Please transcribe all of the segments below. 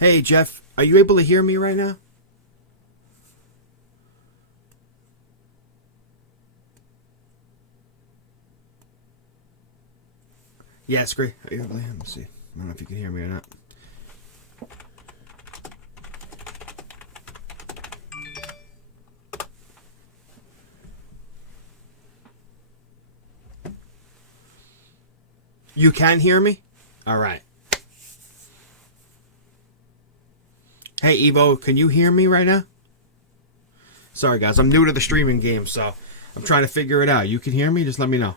Hey, Jeff, are you able to hear me right now? Yeah, it's great. Let me see. I don't know if you can hear me or not. You can hear me? All right. Hey, Evo, can you hear me right now? Sorry, guys. I'm new to the streaming game, so I'm trying to figure it out. You can hear me? Just let me know.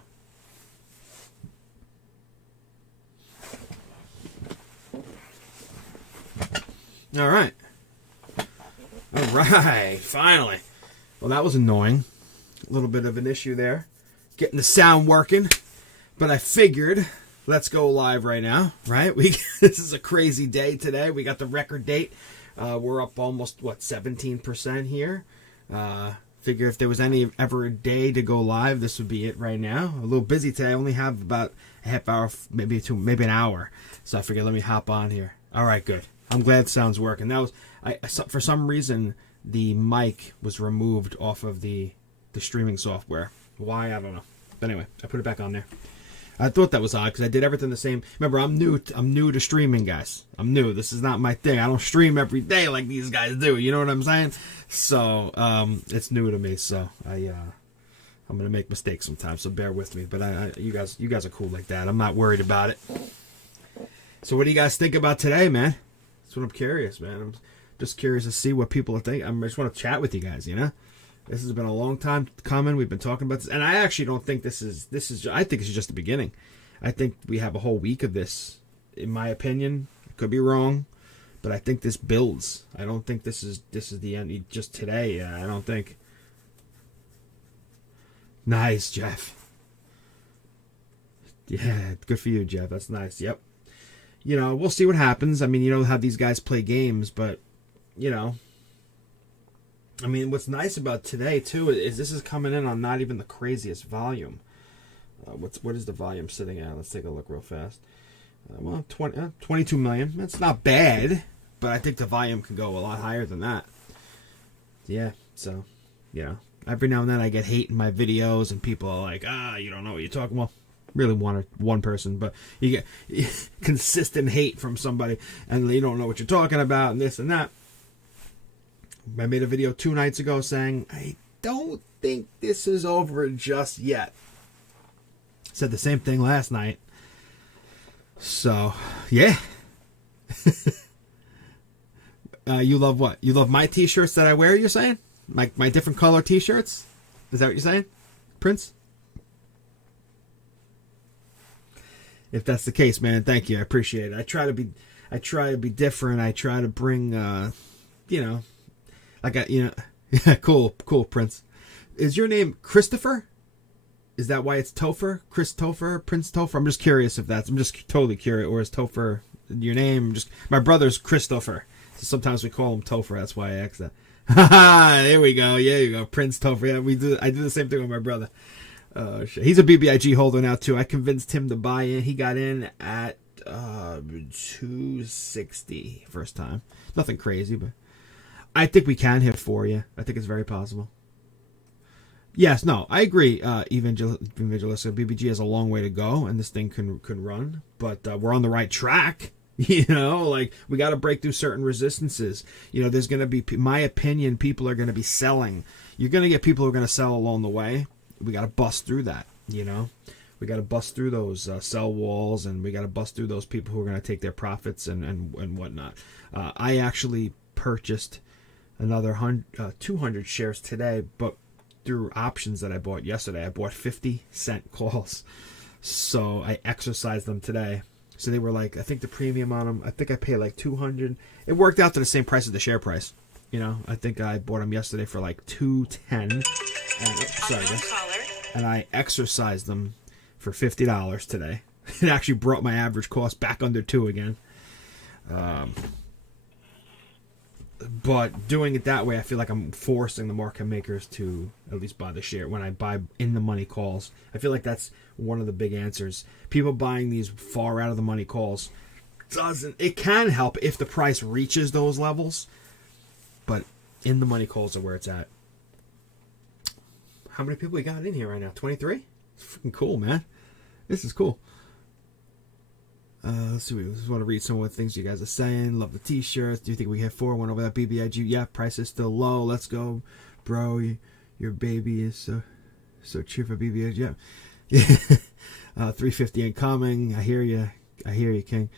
All right. All right. Finally. Well, that was annoying. A little bit of an issue there. Getting the sound working. But I figured, let's go live right now, right? This is a crazy day today. We got the record date. We're up almost, 17% here. Figure if there was ever a day to go live, this would be it right now. A little busy today. I only have about a half hour, maybe an hour. So I figured let me hop on here. All right, good. I'm glad sound's working. That was for some reason the mic was removed off of the streaming software. Why, I don't know. But anyway, I put it back on there. I thought that was odd because I did everything the same. Remember, I'm new to streaming, guys. I'm new. This is not my thing. I don't stream every day like these guys do. You know what I'm saying? So it's new to me. So I'm gonna make mistakes sometimes. So bear with me. But you guys are cool like that. I'm not worried about it. So what do you guys think about today, man? That's what I'm curious, man. I'm just curious to see what people are thinking. I just want to chat with you guys. You know. This has been a long time coming. We've been talking about this, and I actually don't think this is. I think it's just the beginning. I think we have a whole week of this. In my opinion, could be wrong, but I think this builds. I don't think this is the end. Just today, I don't think. Nice, Jeff. Yeah, good for you, Jeff. That's nice. Yep. You know, we'll see what happens. I mean, you know how these guys play games, but you know. I mean, what's nice about today, too, is this is coming in on not even the craziest volume. What is the volume sitting at? Let's take a look real fast. 22 million. That's not bad, but I think the volume can go a lot higher than that. Yeah, so, you know, every now and then I get hate in my videos, and people are like, you don't know what you're talking about. Really one person, but you get consistent hate from somebody, and you don't know what you're talking about, and this and that. I made a video 2 nights ago saying, I don't think this is over just yet. Said the same thing last night. So, yeah. You love what? You love my t-shirts that I wear, you're saying? My different color t-shirts? Is that what you're saying, Prince? If that's the case, man, thank you. I appreciate it. I try to be different. I try to bring, you know, yeah, cool, Prince. Is your name Christopher? Is that why it's Topher? Chris Topher? Prince Topher? I'm just curious if I'm just totally curious. Or is Topher your name? My brother's Christopher. So sometimes we call him Topher. That's why I asked that. There we go. Yeah, you go. Prince Topher. Yeah, I do the same thing with my brother. Shit. He's a BBIG holder now, too. I convinced him to buy in. He got in at 260 first time. Nothing crazy, but I think we can hit 4, yeah. I think it's very possible. Yes, no, I agree. Evangelista BBG has a long way to go, and this thing can run, but we're on the right track. You know, like we got to break through certain resistances. You know, there's going to be, in my opinion, people are going to be selling. You're going to get people who are going to sell along the way. We got to bust through that. You know, we got to bust through those sell walls, and we got to bust through those people who are going to take their profits and whatnot. I actually purchased another 200 shares today, but through options that I bought yesterday. I bought 50-cent calls, so I exercised them today. So they were like, I think the premium on them, I think I paid like 200. It worked out to the same price as the share price. You know, I think I bought them yesterday for like 210. And I exercised them for $50 today. It actually brought my average cost back under 2 again. But doing it that way, I feel like I'm forcing the market makers to at least buy the share when I buy in the money calls. I feel like that's one of the big answers. People buying these far out of the money calls doesn't. It can help if the price reaches those levels, but in the money calls are where it's at. How many people we got in here right now? 23? It's freaking cool, man. This is cool. Let's see. We just want to read some of the things you guys are saying. Love the t-shirts. Do you think we hit 4-1 over that BBIG? Yeah, price is still low. Let's go, bro. Your baby is so cheap for BBIG. Yeah. 350 incoming. I hear you. King.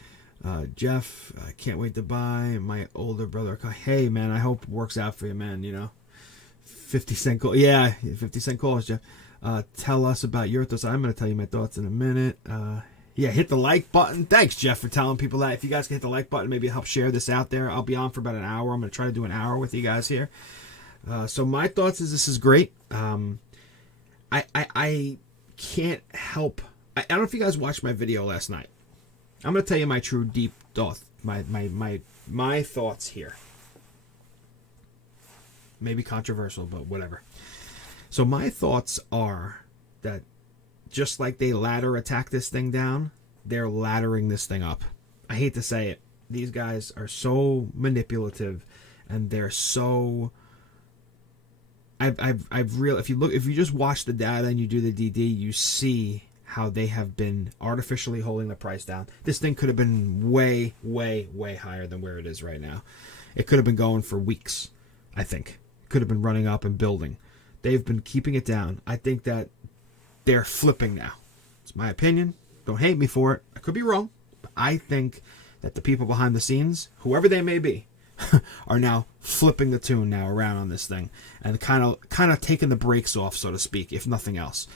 Jeff, I can't wait to buy. My older brother. Hey, man, I hope it works out for you, man. 50-cent call. Yeah, 50-cent calls, Jeff. Tell us about your thoughts. I'm going to tell you my thoughts in a minute. Yeah, hit the like button. Thanks, Jeff, for telling people that. If you guys can hit the like button, maybe help share this out there. I'll be on for about an hour. I'm going to try to do an hour with you guys here. So my thoughts is this is great. I can't help. I don't know if you guys watched my video last night. I'm going to tell you my true deep thoughts, my thoughts here. Maybe controversial, but whatever. So my thoughts are that just like they ladder attack this thing down, they're laddering this thing up. I hate to say it. These guys are so manipulative, and they're so. If you just watch the data and you do the DD, you see how they have been artificially holding the price down. This thing could have been way, way, way higher than where it is right now. It could have been going for weeks, I think. It could have been running up and building. They've been keeping it down. I think that they're flipping now. It's my opinion. Don't hate me for it. I could be wrong. But I think that the people behind the scenes, whoever they may be, are now flipping the tune now around on this thing and kind of taking the brakes off, so to speak, if nothing else.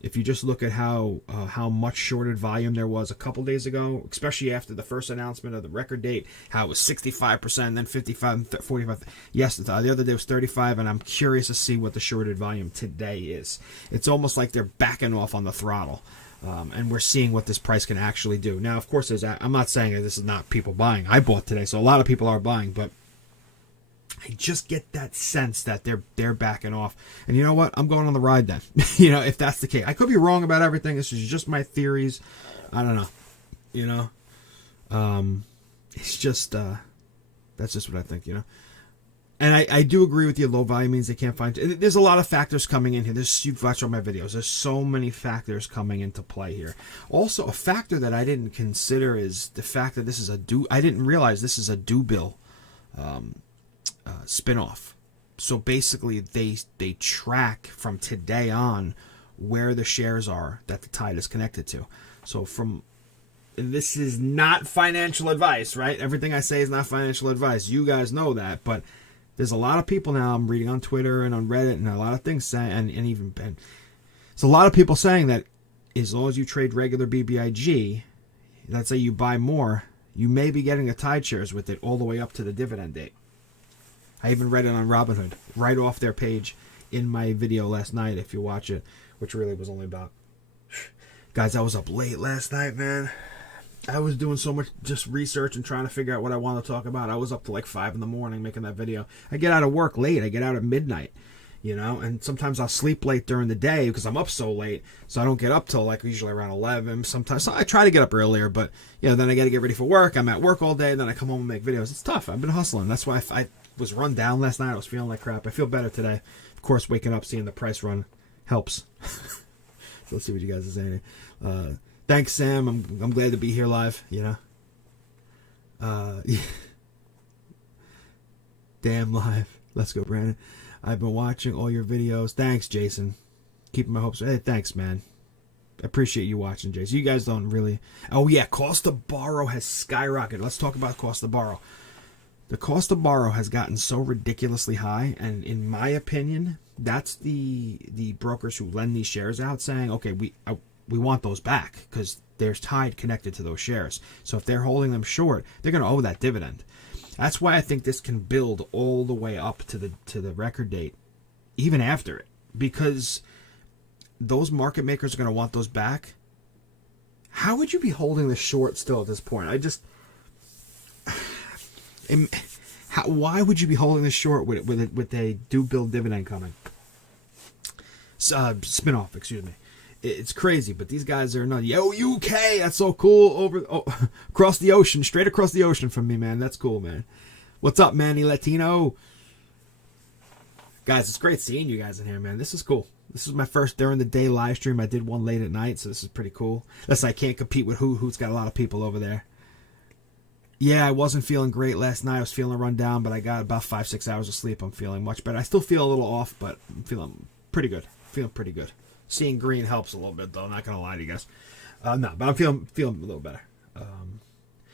If you just look at how much shorted volume there was a couple days ago, especially after the first announcement of the record date, how it was 65%, then 55, 45. Yes, the other day was 35, and I'm curious to see what the shorted volume today is. It's almost like they're backing off on the throttle, and we're seeing what this price can actually do. Now, of course, I'm not saying that this is not people buying. I bought today, so a lot of people are buying, but I just get that sense that they're backing off. And you know what? I'm going on the ride then. If that's the case. I could be wrong about everything. This is just my theories. I don't know. It's just that's just what I think, And I do agree with you. Low volume means they can't find. There's a lot of factors coming in here. You've watched all my videos. There's so many factors coming into play here. Also, a factor that I didn't consider is the fact that this is I didn't realize this is a due bill spin-off. So basically, they track from today on where the shares are that the tide is connected to. So this is not financial advice, right? Everything I say is not financial advice. You guys know that, but there's a lot of people now I'm reading on Twitter and on Reddit and a lot of things saying, and even Ben. There's a lot of people saying that as long as you trade regular BBIG, let's say you buy more, you may be getting the tide shares with it all the way up to the dividend date. I even read it on Robinhood, right off their page in my video last night, if you watch it, which really was only about... Guys, I was up late last night, man. I was doing so much just research and trying to figure out what I want to talk about. I was up to like 5 in the morning making that video. I get out of work late. I get out at midnight, and sometimes I'll sleep late during the day because I'm up so late, so I don't get up till like usually around 11. Sometimes I try to get up earlier, but then I got to get ready for work. I'm at work all day, then I come home and make videos. It's tough. I've been hustling. That's why I was run down last night. I was feeling like crap. I feel better today. Of course, waking up, seeing the price run helps. So let's see what you guys are saying. Thanks, Sam. I'm glad to be here live. Yeah. Damn live. Let's go, Brandon. I've been watching all your videos. Thanks, Jason. Keeping my hopes. Hey, thanks, man. I appreciate you watching, Jason. You guys don't really... Oh, yeah. Cost to borrow has skyrocketed. Let's talk about cost to borrow. The cost to borrow has gotten so ridiculously high, and in my opinion, that's the brokers who lend these shares out saying, okay, we want those back because there's tide connected to those shares. So if they're holding them short, they're going to owe that dividend. That's why I think this can build all the way up to the record date, even after it, because those market makers are going to want those back. How would you be holding the short still at this point? Why would you be holding this short with a due bill dividend coming? Spin-off, excuse me. It's crazy, but these guys are not. Yo, UK, that's so cool. Across the ocean, straight across the ocean from me, man. That's cool, man. What's up, Manny Latino? Guys, it's great seeing you guys in here, man. This is cool. This is my first during the day live stream. I did one late at night, so this is pretty cool. Unless I can't compete with who's got a lot of people over there. Yeah, I wasn't feeling great last night. I was feeling run down, but I got about 5-6 hours of sleep. I'm feeling much better. I still feel a little off, but I'm feeling pretty good. Feeling pretty good. Seeing green helps a little bit, though. I'm not gonna lie to you guys. No, but I'm feeling a little better.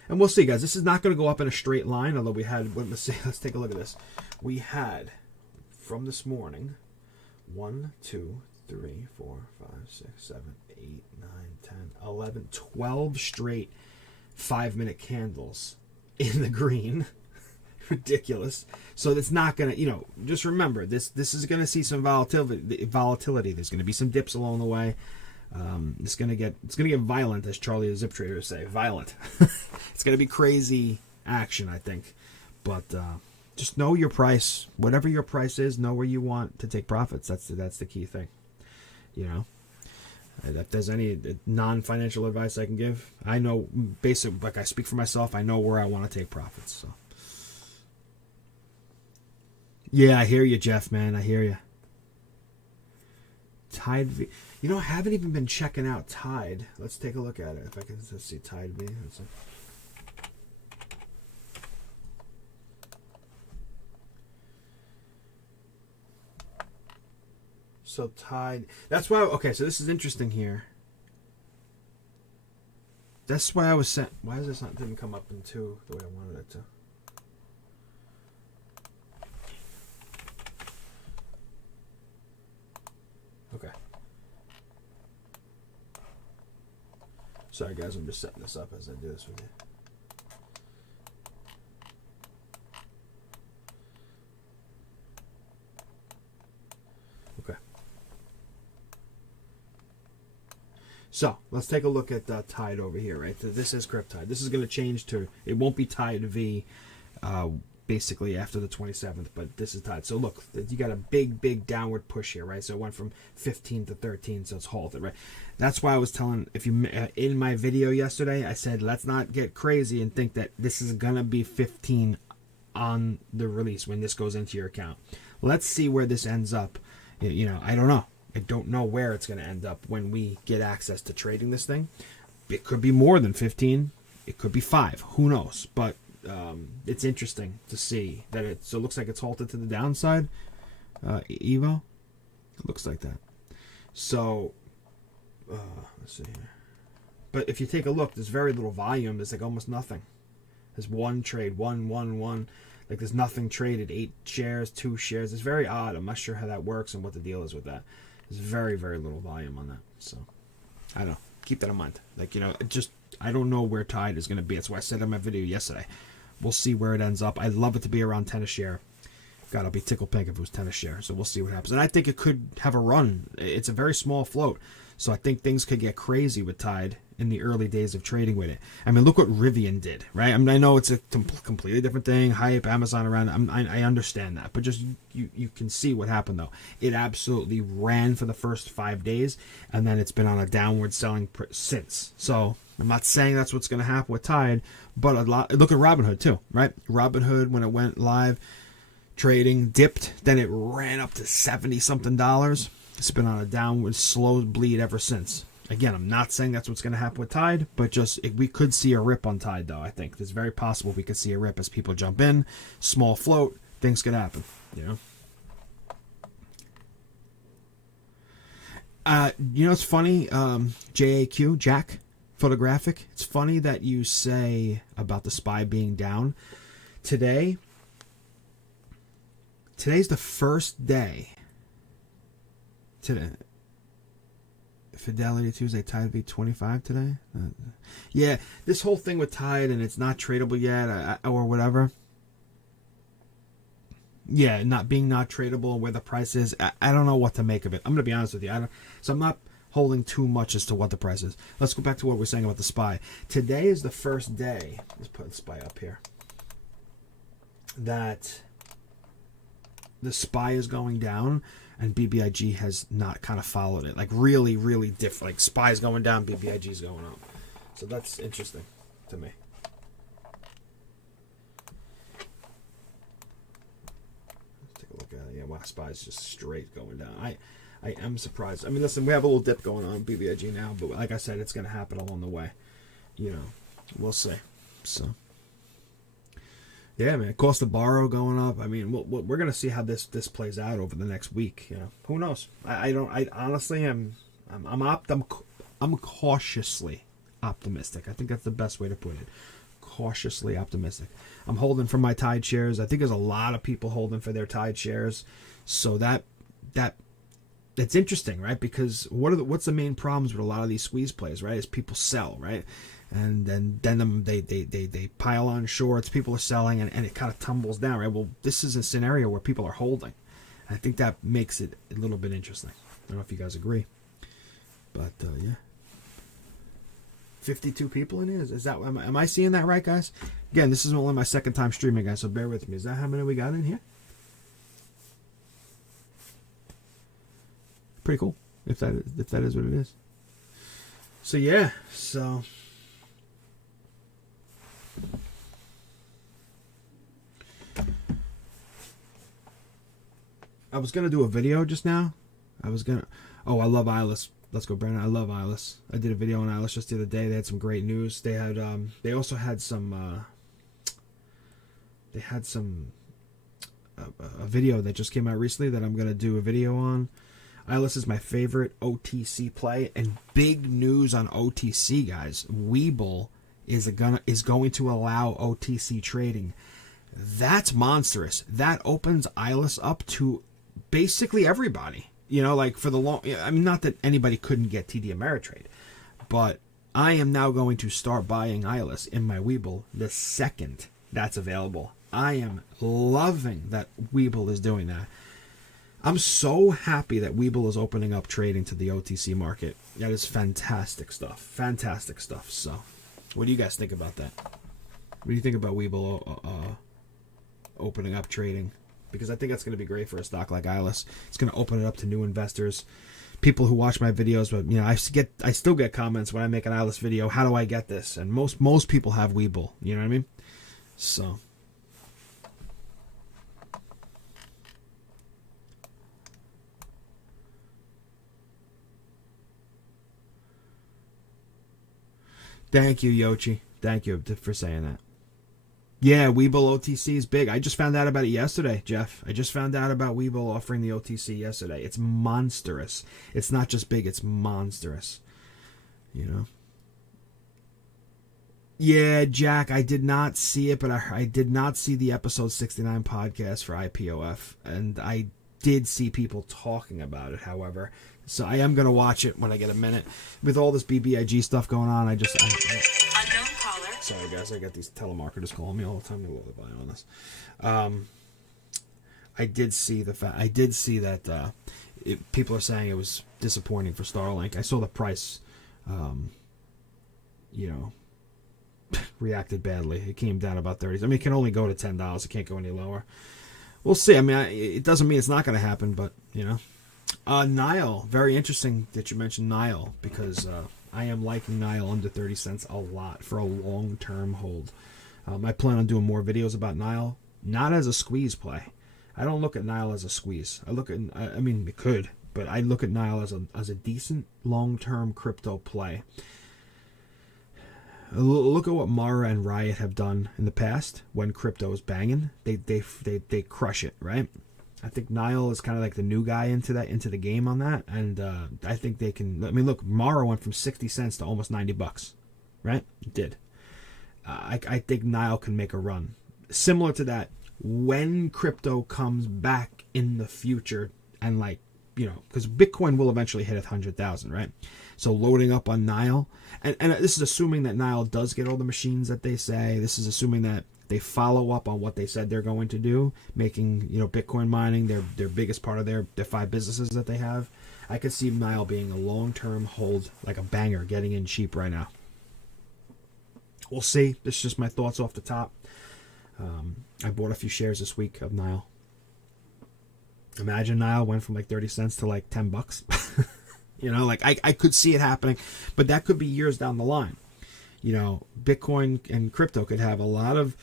And we'll see, guys. This is not going to go up in a straight line, although we had. Let's take a look at this. We had from this morning 1, 2, 3, 4, 5, 6, 7, 8, 9, 10, 11, 12 straight 5-minute candles in the green. Ridiculous. So it's not gonna, just remember this is gonna see some volatility. There's gonna be some dips along the way. It's gonna get violent, as Charlie the Zip Trader would say. Violent. It's gonna be crazy action, I think. But just know your price. Whatever your price is, know where you want to take profits. That's the key thing. If there's any non-financial advice I can give, I know basically, like I speak for myself, I know where I want to take profits. So. Yeah, I hear you, Jeff, man. I hear you. Tide V. I haven't even been checking out Tide. Let's take a look at it. If I can, let's see Tide V. So Tide. That's why. Okay, so this is interesting here. That's why I was sent. Why is this not didn't come up in 2 the way I wanted it to? Okay. Sorry, guys. I'm just setting this up as I do this with you. Okay. So let's take a look at Tide over here, right? So this is Cryptide. This is going to change to. It won't be Tide V. Basically after the 27th, but this is Tide. So look, you got a big downward push here, right? So it went from 15 to 13, so it's halted, right? That's why I was telling, if you in my video yesterday, I said let's not get crazy and think that this is gonna be 15 on the release when this goes into your account. Let's see where this ends up. I don't know. I don't know where it's gonna end up when we get access to trading this thing. It could be more than 15. It could be 5. Who knows? But it's interesting to see that it looks like it's halted to the downside. Evo, it looks like that. So let's see here. But if you take a look, there's very little volume. There's like almost nothing. There's one trade, one. Like there's nothing traded. 8 shares, 2 shares. It's very odd. I'm not sure how that works and what the deal is with that. There's very little volume on that. So I don't know. Keep that in mind. Like I don't know where Tide is going to be. That's why I said in my video yesterday. We'll see where it ends up. I'd love it to be around 10 a share. God, I'll be tickled pink if it was 10 a share. So we'll see what happens. And I think it could have a run. It's a very small float. So I think things could get crazy with Tide in the early days of trading with it. I mean, look what Rivian did, right? I mean, I know it's a completely different thing. Hype, Amazon around. I understand that. But just you can see what happened, though. It absolutely ran for the first 5 days. And then it's been on a downward selling since. So I'm not saying that's what's going to happen with Tide. But look at Robinhood, too, right? Robinhood, when it went live, trading, dipped. Then it ran up to $70-something. It's been on a downward slow bleed ever since. Again, I'm not saying that's what's going to happen with Tide, but we could see a rip on Tide, though, I think. It's very possible we could see a rip as people jump in. Small float, things could happen, it's funny, JAQ, Jack, Photographic. It's funny that you say about the SPY being down. Today's the first day. Today. Fidelity Tuesday, Tide V25 today. Yeah, this whole thing with Tide and it's not tradable yet or whatever. Yeah, not tradable, where the price is. I don't know what to make of it. I'm going to be honest with you. So I'm not holding too much as to what the price is. Let's go back to what we're saying about the SPY. Today is the first day. Let's put the SPY up here. That the SPY is going down and BBIG has not kind of followed it. Like really, really different. Like SPY's going down, BBIG's going up. So that's interesting to me. Let's take a look at it. Yeah, wow, SPY's just straight going down. I am surprised. I mean, listen, we have a little dip going on BBIG now, but like I said, it's going to happen along the way. You know, we'll see. So, yeah, man, cost of borrow going up. I mean, we're going to see how this plays out over the next week. You know, who knows? I honestly am. I'm cautiously optimistic. I think that's the best way to put it. Cautiously optimistic. I'm holding for my Tide shares. I think there's a lot of people holding for their Tide shares. So that's interesting, right? Because what's the main problems with a lot of these squeeze plays, right? Is people sell, right? And then they pile on shorts, people are selling, and it kind of tumbles down, right? Well, this is a scenario where people are holding. I think that makes it a little bit interesting. I don't know if you guys agree. But, yeah. 52 people in here? Is that, am I seeing that right, guys? Again, this is only my second time streaming, guys, so bear with me. Is that how many we got in here? Pretty cool, if that is what it is. So yeah, I was gonna do a video just now. I love Eyeless. Let's go, Brandon. I love Eyeless. I did a video on Eyeless just the other day. They had some great news. They had they also had some a video that just came out recently that I'm gonna do a video on. Eyeless is my favorite OTC play, and big news on OTC, guys. Webull is going to allow OTC trading. That's monstrous. That opens Eyeless up to basically everybody. You know, like for the long. I mean, not that anybody couldn't get TD Ameritrade, but I am now going to start buying Eyeless in my Webull the second that's available. I am loving that Webull is doing that. I'm so happy that Webull is opening up trading to the OTC market. That is fantastic stuff. Fantastic stuff. So, what do you guys think about that? What do you think about Webull opening up trading? Because I think that's going to be great for a stock like Eyeless. It's going to open it up to new investors, people who watch my videos. But you know, I still get comments when I make an Eyeless video. How do I get this? And most people have Webull. You know what I mean? So. Thank you, Yochi. Thank you for saying that. Yeah, Webull OTC is big. I just found out about it yesterday, Jeff. I just found out about Webull offering the OTC yesterday. It's monstrous. It's not just big, it's monstrous. You know? Yeah, Jack, I did not see it, but I did not see the episode 69 podcast for IPOF. And I did see people talking about it, however. So I am going to watch it when I get a minute. With all this BBIG stuff going on, Unknown caller. Sorry, guys. I got these telemarketers calling me all the time. They're really buying on this. I did see that people are saying it was disappointing for Starlink. I saw the price, reacted badly. It came down about 30. I mean, it can only go to $10. It can't go any lower. We'll see. I mean, it doesn't mean it's not going to happen, but, you know. Nile, very interesting that you mentioned Nile, because I am liking Nile under 30 cents a lot for a long-term hold. I plan on doing more videos about Nile, not as a squeeze play. I don't look at Nile as a squeeze. I mean, it could, but I look at Nile as a decent long-term crypto play. Look at what Mara and Riot have done in the past when crypto is banging. They crush it, right? I think Nile is kind of like the new guy into the game on that, and I think they can. I mean, look, Mara went from 60 cents to almost $90, right? It did. I think Nile can make a run similar to that when crypto comes back in the future, and because Bitcoin will eventually hit 100,000, right? So loading up on Nile, and this is assuming that Nile does get all the machines that they say. This is assuming that they follow up on what they said they're going to do, making Bitcoin mining their biggest part of their 5 businesses that they have. I could see Nile being a long-term hold, like a banger, getting in cheap right now. We'll see. This is just my thoughts off the top. I bought a few shares this week of Nile. Imagine Nile went from like 30 cents to like $10. You know, like I could see it happening, but that could be years down the line. You know, Bitcoin and crypto could have a lot of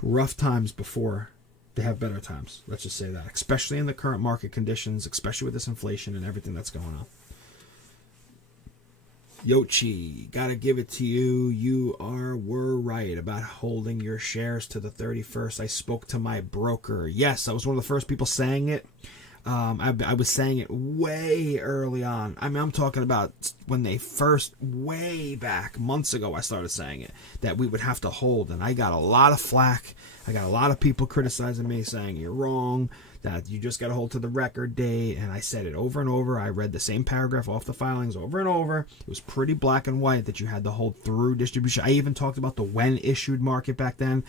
rough times before they have better times. Let's just say that, especially in the current market conditions, especially with this inflation and everything that's going on. Yochi, gotta give it to you. You were right about holding your shares to the 31st. I spoke to my broker. Yes, I was one of the first people saying it. I was saying it way early on. I mean, I'm talking about when they first, way back, months ago, I started saying it, that we would have to hold. And I got a lot of flack. I got a lot of people criticizing me, saying you're wrong, that you just got to hold to the record date. And I said it over and over. I read the same paragraph off the filings over and over. It was pretty black and white that you had to hold through distribution. I even talked about the when issued market back then.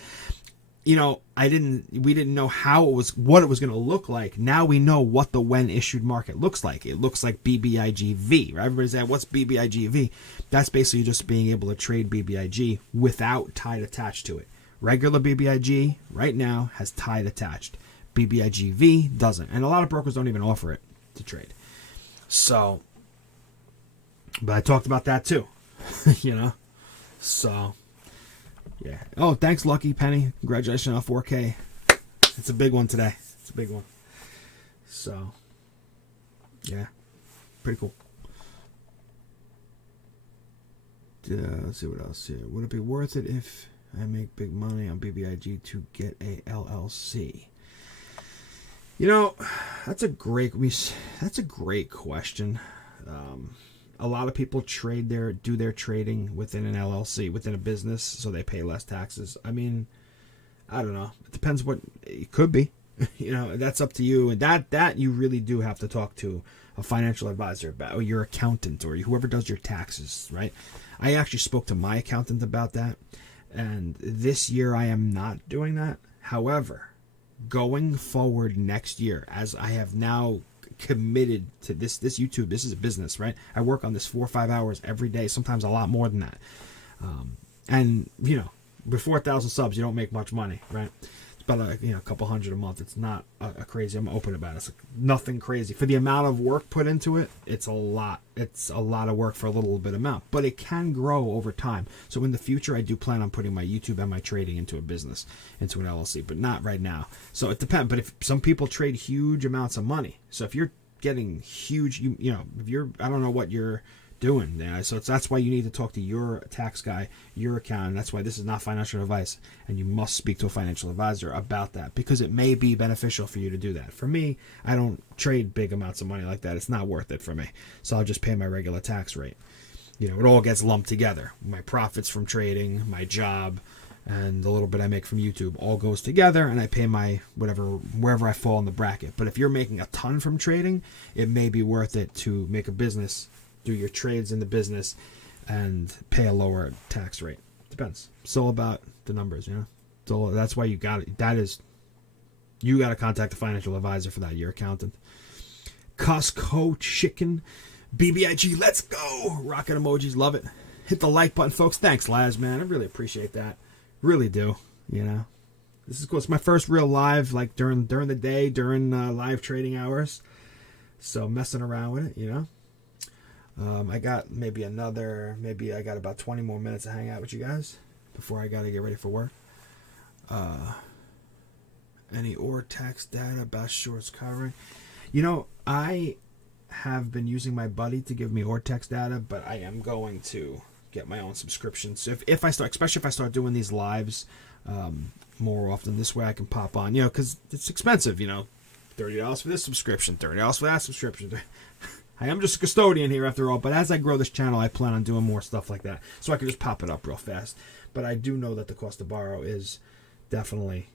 You know, we didn't know what it was going to look like. Now we know what the when issued market looks like. It looks like BBIGV, right? Everybody's like, what's BBIGV? That's basically just being able to trade BBIG without tide attached to it. Regular BBIG right now has tide attached. BBIGV doesn't. And a lot of brokers don't even offer it to trade. So, but I talked about that too, you know? So, yeah. Oh, thanks, Lucky Penny. Congratulations on 4K. It's a big one today. It's a big one. So, yeah. Pretty cool. Let's see what else here. Would it be worth it if I make big money on BBIG to get a LLC? You know, that's a great question. A lot of people do their trading within an LLC, within a business, so they pay less taxes. I mean, I don't know. It depends what it could be. You know, that's up to you. And that you really do have to talk to a financial advisor about, or your accountant, or whoever does your taxes, right? I actually spoke to my accountant about that. And this year I am not doing that. However, going forward next year, as I have now committed to this YouTube, this is a business, right? I work on this 4 or 5 hours every day, sometimes a lot more than that. And you know, with 4,000 subs, you don't make much money, right? It's about a couple hundred a month. It's not a crazy. I'm open about it. It's nothing crazy for the amount of work put into it. It's a lot. It's a lot of work for a little bit amount, but it can grow over time. So in the future, I do plan on putting my YouTube and my trading into a business, into an LLC, but not right now. So it depends. But if some people trade huge amounts of money, so if you're getting huge, you know, if you're, I don't know what you're doing there. So that's why you need to talk to your tax guy, your accountant. That's why this is not financial advice, and you must speak to a financial advisor about that, because it may be beneficial for you to do that. For me, I don't trade big amounts of money like that. It's not worth it for me. So I'll just pay my regular tax rate. You know, it all gets lumped together. My profits from trading, my job, and the little bit I make from YouTube all goes together, and I pay my whatever wherever I fall in the bracket. But if you're making a ton from trading, it may be worth it to make a business, do your trades in the business, and pay a lower tax rate. Depends. It's all about the numbers, you know. So that's why you got to contact a financial advisor for that. Your accountant. Costco chicken, BBIG. Let's go. Rocket emojis. Love it. Hit the like button, folks. Thanks, Laz, man. I really appreciate that. Really do. You know, this is cool. It's my first real live, like during the day, during live trading hours. So messing around with it, you know. I got maybe I got about 20 more minutes to hang out with you guys before I got to get ready for work. Any OR tax data about shorts covering? You know, I have been using my buddy to give me OR tax data, but I am going to get my own subscription. So if I start, especially if I start doing these lives more often, this way I can pop on, you know, because it's expensive, you know, $30 for this subscription, $30 for that subscription. I am just a custodian here after all, but as I grow this channel, I plan on doing more stuff like that, so I can just pop it up real fast. But I do know that the cost to borrow is definitely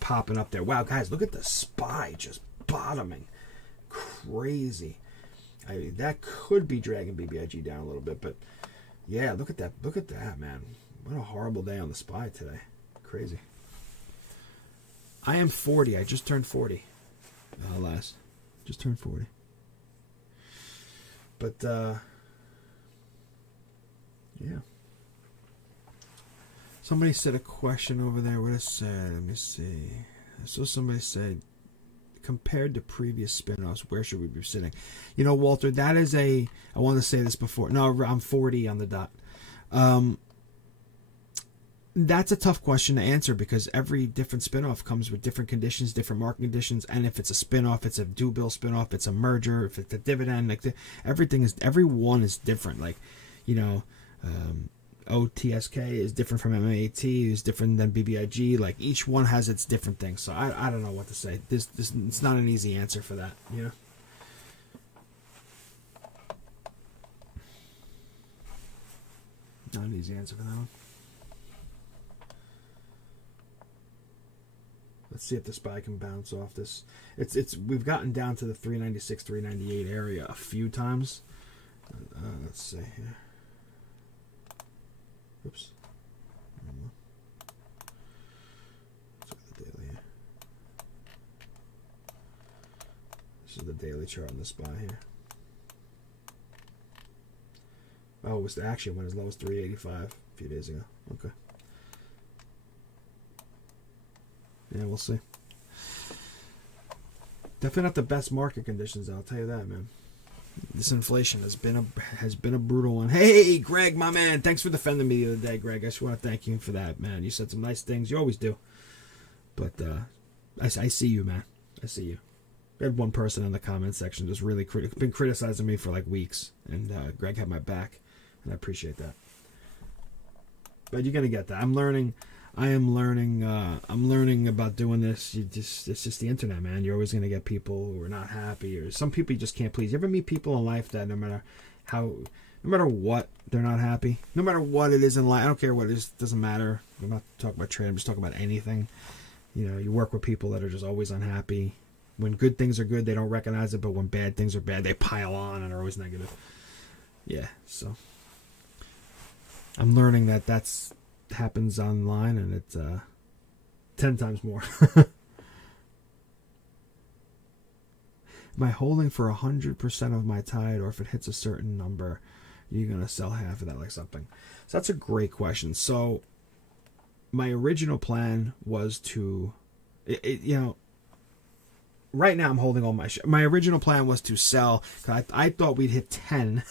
popping up there. Wow, guys, look at the SPY just bottoming. Crazy. That could be dragging BBIG down a little bit, but yeah, look at that. Look at that, man. What a horrible day on the SPY today. Crazy. I am 40. I just turned 40. Last. Just turned 40. But, yeah. Somebody said a question over there. What it said? Let me see. So somebody said, compared to previous spin-offs, where should we be sitting? You know, Walter, that is I want to say this before. No, I'm 40 on the dot. That's a tough question to answer because every different spin-off comes with different conditions, different market conditions, and if it's a spin-off, it's a due bill spin-off, it's a merger, if it's a dividend, like every one is different. Like, you know, OTSK is different from MAT, is different than BBIG. Like each one has its different things. So I don't know what to say. This it's not an easy answer for that, you know. Not an easy answer for that one. Let's see if the SPY can bounce off this. We've gotten down to the 396, 398 area a few times. Let's see here. Oops. Let's look at the daily here. This is the daily chart on the SPY here. Oh, it was actually went as low as 385 a few days ago. Okay. Yeah, we'll see. Definitely not the best market conditions, I'll tell you that, man. This inflation has been a brutal one. Hey, Greg, my man, thanks for defending me the other day, Greg. I just want to thank you for that, man. You said some nice things. You always do. But I see you, man. I see you. I had one person in the comment section just really been criticizing me for like weeks, and Greg had my back, and I appreciate that. But you're gonna get that. I'm learning about doing this. It's just the internet, man. You're always gonna get people who are not happy, or some people you just can't please. You ever meet people in life that no matter what, they're not happy. No matter what it is in life, I don't care what it is. It doesn't matter. I'm not talking about trade. I'm just talking about anything. You know, you work with people that are just always unhappy. When good things are good, they don't recognize it, but when bad things are bad, they pile on and are always negative. Yeah, so I'm learning that happens online, and it's 10 times more. Am I holding for 100% of my tide, or if it hits a certain number, you're going to sell half of that like something? So that's a great question. So my original plan was to, right now I'm holding all my original plan was to sell. I thought we'd hit 10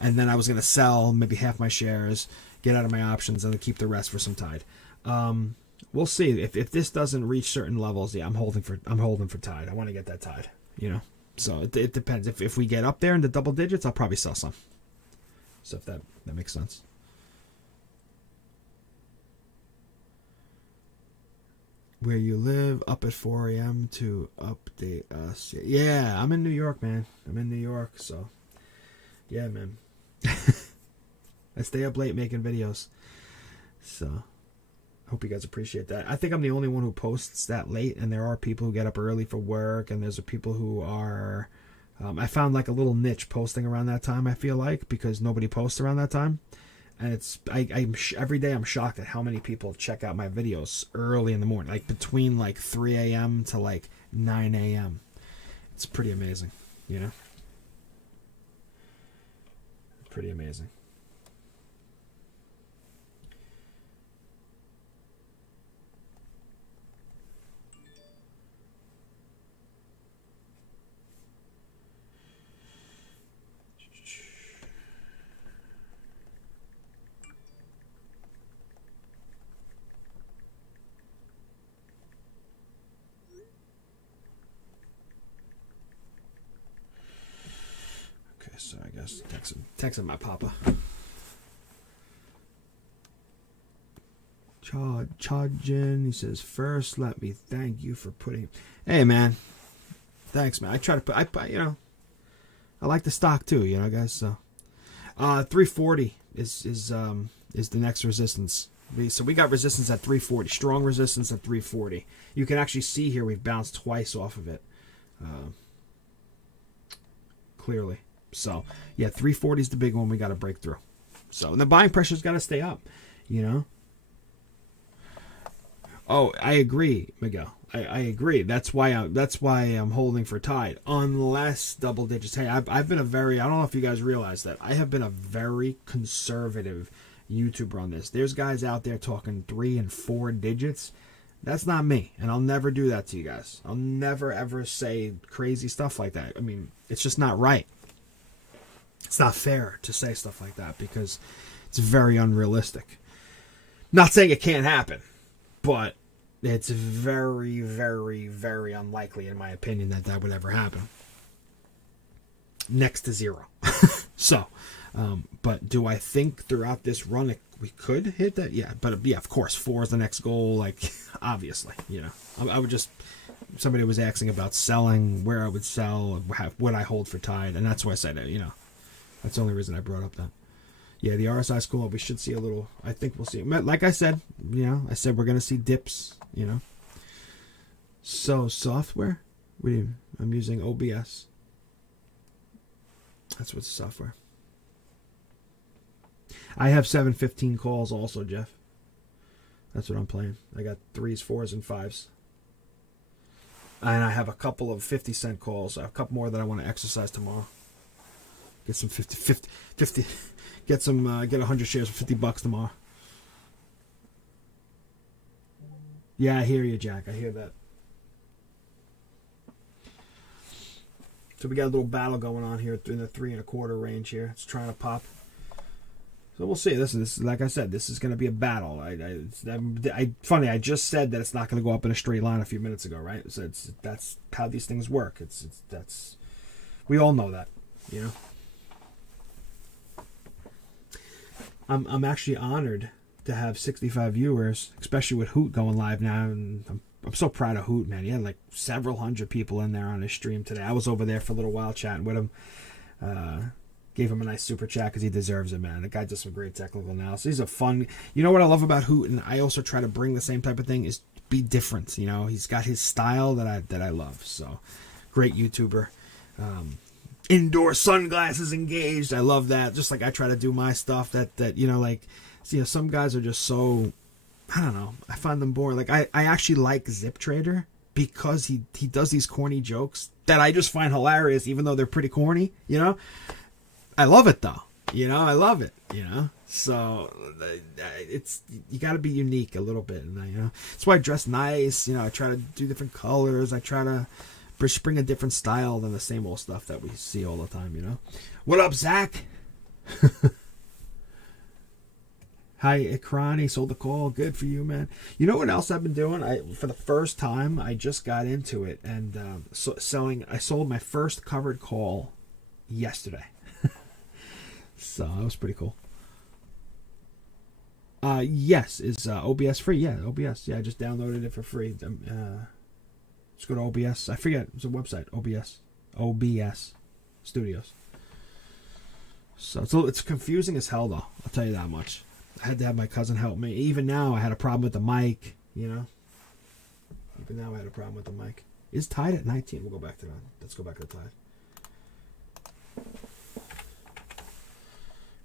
and then I was going to sell maybe half my shares, get out of my options, and then keep the rest for some tide. We'll see if this doesn't reach certain levels. Yeah, I'm holding for tide. I want to get that tide, you know. So it depends. If we get up there in the double digits, I'll probably sell some. So if that makes sense. Where you live, up at 4 a.m. to update us. Yeah, I'm in New York, man. I'm in New York, so yeah, man. I stay up late making videos, so hope you guys appreciate that. I think I'm the only one who posts that late, and there are people who get up early for work, and there's people who are I found like a little niche posting around that time, I feel like, because nobody posts around that time. And it's every day I'm shocked at how many people check out my videos early in the morning, like between like 3 a.m. to like 9 a.m. It's pretty amazing, you know? Pretty amazing. So I guess texting my papa. Chajin, he says, first let me thank you for putting. Hey man, thanks man. I try to put. I like the stock too, you know, guys. So 340 is the next resistance. So we got resistance at 340, strong resistance at 340. You can actually see here we've bounced twice off of it, clearly. So, yeah, 340 is the big one we got to break through. So, and the buying pressure's got to stay up, you know? Oh, I agree, Miguel. I agree. That's why I'm holding for tide, unless double digits. Hey, I've been I don't know if you guys realize that I have been a very conservative YouTuber on this. There's guys out there talking 3 and 4 digits. That's not me, and I'll never do that to you guys. I'll never ever say crazy stuff like that. I mean, it's just not right. It's not fair to say stuff like that because it's very unrealistic. Not saying it can't happen, but it's very, very, very unlikely, in my opinion, that that would ever happen. Next to zero. So, but do I think throughout this run we could hit that? Yeah, but yeah, of course, 4 is the next goal. Like, obviously, you know, I would just. Somebody was asking about selling, where I would sell, what I hold for Tide, and that's why I said it. You know, that's the only reason I brought up that. Yeah, the RSI is cool. We should see a little. I think we'll see. Like I said, you know, I said we're gonna see dips. You know. So software. What do you? I'm using OBS. That's what's software. I have 715 calls also, Jeff. That's what I'm playing. I got 3s, 4s, and 5s. And I have a couple of 50-cent calls. A couple more that I want to exercise tomorrow. Get some 50 get some get 100 shares for $50 tomorrow. Yeah, I hear you, Jack. I hear that. So we got a little battle going on here in the 3 1/4 range here. It's trying to pop. So we'll see. This is like I said. This is going to be a battle. Funny. I just said that it's not going to go up in a straight line a few minutes ago, right? So that's how these things work. That's we all know that, you know. I'm actually honored to have 65 viewers, especially with Hoot going live now, and I'm so proud of Hoot, man. He had like several hundred people in there on his stream today. I was over there for a little while chatting with him. Gave him a nice super chat because he deserves it, man. The guy does some great technical analysis. He's a fun. You know what I love about Hoot, and I also try to bring the same type of thing, is be different. You know, he's got his style that I love. So, great YouTuber. Indoor sunglasses engaged. I love that. Just like I try to do my stuff. That you know, like, you know, some guys are just so. I don't know. I find them boring. Like I actually like Zip Trader because he does these corny jokes that I just find hilarious, even though they're pretty corny. You know. I love it though, you know. I love it, you know. So it's you got to be unique a little bit, and you know that's why I dress nice. You know, I try to do different colors. I try to bring a different style than the same old stuff that we see all the time. You know. What up, Zach? Hi, Ikrani. Sold the call. Good for you, man. You know what else I've been doing? For the first time, I just got into it and I sold my first covered call yesterday. So that was pretty cool. Yes, is OBS free? Yeah, OBS. Yeah, I just downloaded it for free. Just go to OBS. I forget. It's a website. OBS Studios. So it's confusing as hell, though. I'll tell you that much. I had to have my cousin help me. Even now, I had a problem with the mic. You know. Even now, I had a problem with the mic. Is Tide at 19? We'll go back to that. Let's go back to the Tide.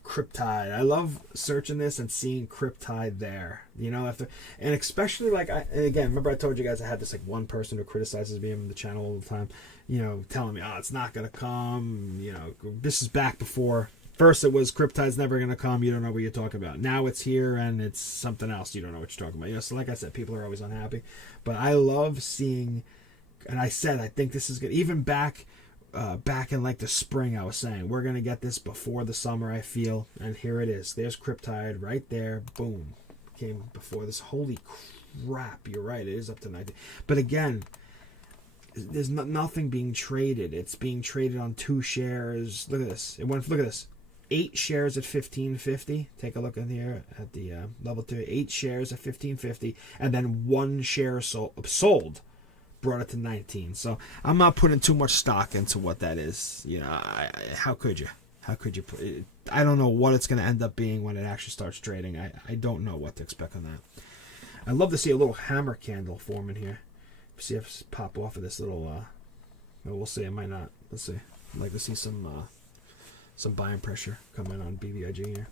Cryptide. I love searching this and seeing Cryptide there. You know, and especially like and again, remember I told you guys I had this like one person who criticizes me on the channel all the time, you know, telling me, oh, it's not gonna come, you know, this is back before. First it was Cryptide's never gonna come, you don't know what you're talking about. Now it's here and it's something else, you don't know what you're talking about. You know, so like I said, people are always unhappy. But I love seeing, and I said I think this is good, even back in like the spring, I was saying we're gonna get this before the summer, I feel, and here it is. There's Cryptide right there. Boom, came before this. Holy crap! You're right. It is up to 90. But again, there's nothing being traded. It's being traded on 2 shares. Look at this. Look at this. 8 shares at 15.50. Take a look in here at the level 2. 8 shares at 15.50, and then 1 share sold. Brought it to 19. So I'm not putting too much stock into what that is. You know, how could you? How could you put it? I don't know what it's going to end up being when it actually starts trading. I don't know what to expect on that. I'd love to see a little hammer candle form in here. See if it pop off of this little. Well, we'll see. It might not. Let's see. I'd like to see some buying pressure come in on BBIG here.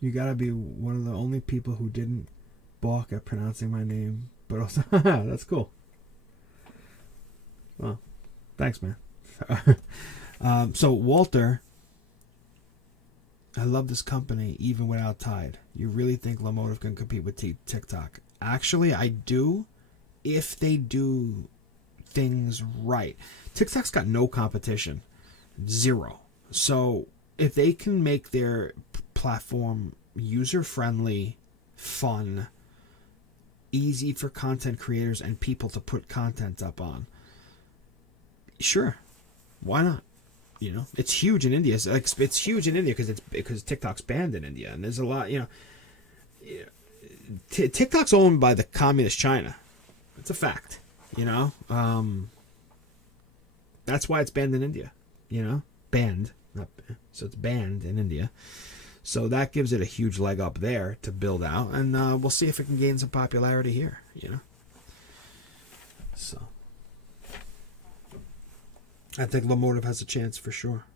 You gotta be one of the only people who didn't balk at pronouncing my name. But also, that's cool. Well, thanks, man. So Walter I love this company even without Tide. You really think Lomotive can compete with TikTok? Actually, I do, if they do things right. TikTok's got no competition. Zero. So if they can make their platform user-friendly, fun, easy for content creators and people to put content up on, sure, why not? You know, it's huge in India. It's huge in India because TikTok's banned in India, and there's a lot. You know, TikTok's owned by the communist China. It's a fact. You know, that's why it's banned in India. You know, banned, not so it's banned in India. So that gives it a huge leg up there to build out, and we'll see if it can gain some popularity here. You know, so. I think Lomotive has a chance for sure.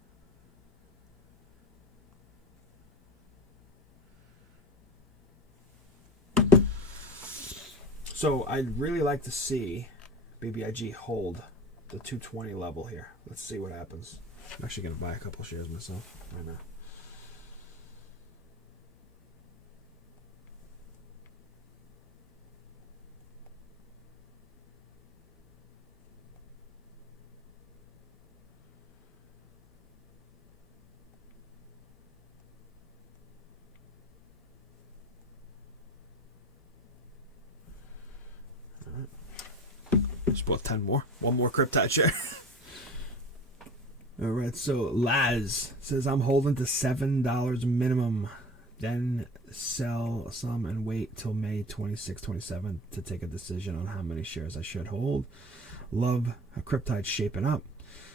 So I'd really like to see BBIG hold the 220 level here. Let's see what happens. I'm actually going to buy a couple shares myself right now. Just bought 10 more. One more Cryptide share. Alright, so Laz says I'm holding to $7 minimum. Then sell some and wait till May 26, 27 to take a decision on how many shares I should hold. Love Cryptide shaping up.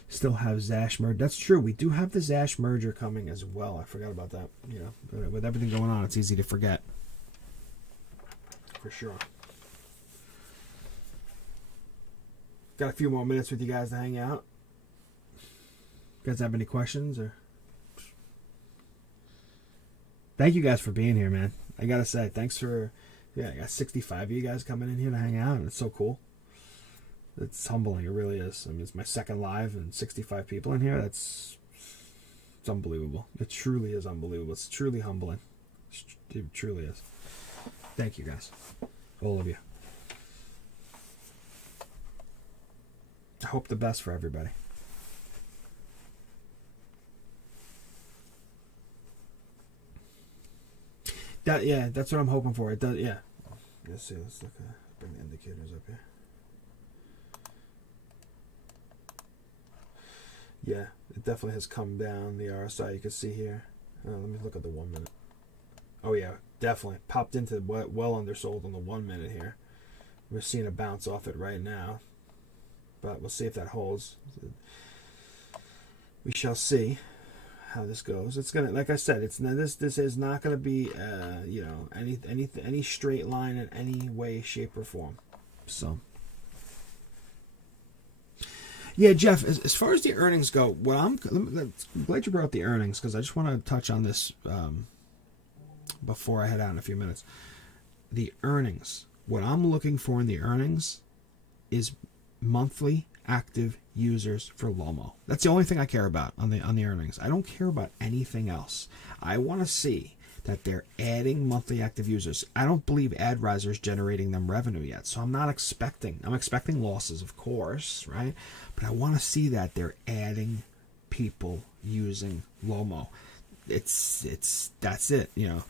Still have Zash merge. That's true. We do have the Zash merger coming as well. I forgot about that. You know, with everything going on, it's easy to forget. For sure. Got a few more minutes with you guys to hang out. You guys have any questions? Or thank you guys for being here, man. I gotta say, thanks for, I got 65 of you guys coming in here to hang out, and it's so cool. It's humbling, it really is. I mean, it's my second live and 65 people in here. It's unbelievable. It truly is unbelievable. It's truly humbling. It truly is. Thank you guys, all of you. I hope the best for everybody. That's what I'm hoping for. It does, yeah. Let's see. Let's look at, bring the indicators up here. Yeah, it definitely has come down. The RSI you can see here. Let me look at the 1 minute. Oh yeah, definitely popped into well undersold on the 1 minute here. We're seeing a bounce off it right now. But we'll see if that holds. We shall see how this goes. It's gonna, like I said, it's not, this is not gonna be you know, any straight line in any way, shape, or form. So yeah, Jeff. As far as the earnings go, what I'm glad you brought up the earnings because I just want to touch on this before I head out in a few minutes. The earnings. What I'm looking for in the earnings is monthly active users for Lomo. That's the only thing I care about on the earnings. I don't care about anything else. I want to see that they're adding monthly active users. I don't believe AdRiser's generating them revenue yet, so I'm expecting losses, of course, right? But I want to see that they're adding people using Lomo. That's it, you know.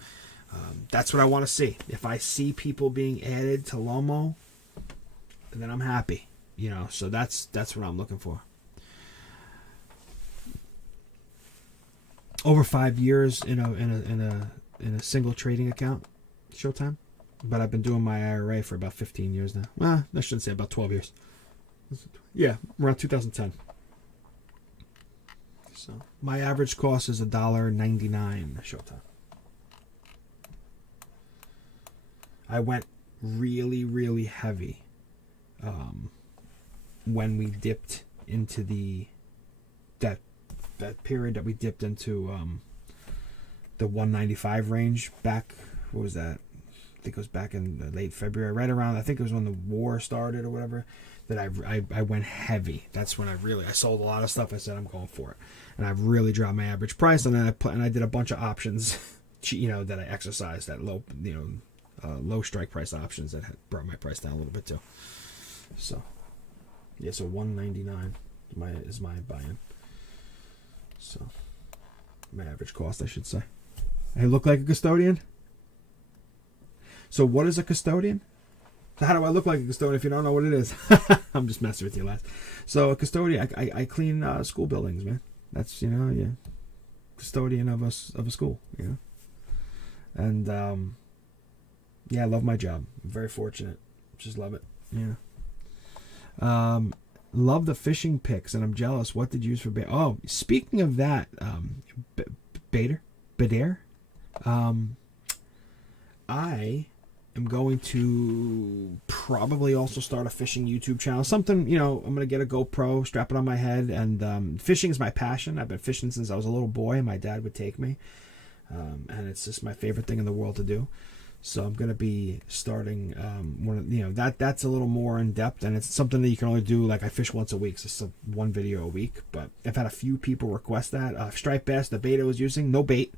That's what I want to see. If I see people being added to Lomo, then I'm happy. You know, so that's what I'm looking for. Over 5 years in a single trading account, Showtime. But I've been doing my IRA for about 15 years now. Well, I shouldn't say about 12 years. Yeah, around 2010. So my average cost is $1.99 Showtime. I went really, really heavy. When we dipped into that period that we dipped into the 195 range back, what was that, think it was back in late February, right around, I think it was when the war started or whatever, that I went heavy. That's when I sold a lot of stuff. I said I'm going for it, and I've really dropped my average price. And then I did a bunch of options, that I exercised at low, low strike price options that had brought my price down a little bit too. So yeah, so $199 is my buy-in. So my average cost, I should say. I look like a custodian. So what is a custodian? How do I look like a custodian if you don't know what it is? I'm just messing with you, lads. So a custodian, I clean school buildings, man. That's, custodian of a school, And I love my job. I'm very fortunate. Just love it. Yeah. Love the fishing pics, and I'm jealous. What did you use for bait? Oh, speaking of that, Bader. I am going to probably also start a fishing YouTube channel. Something, I'm going to get a GoPro, strap it on my head, and fishing is my passion. I've been fishing since I was a little boy, and my dad would take me. And it's just my favorite thing in the world to do. So I'm going to be starting that's a little more in depth, and it's something that you can only do, like I fish once a week, so it's one video a week. But I've had a few people request that. Striped bass, the bait I was using, no bait,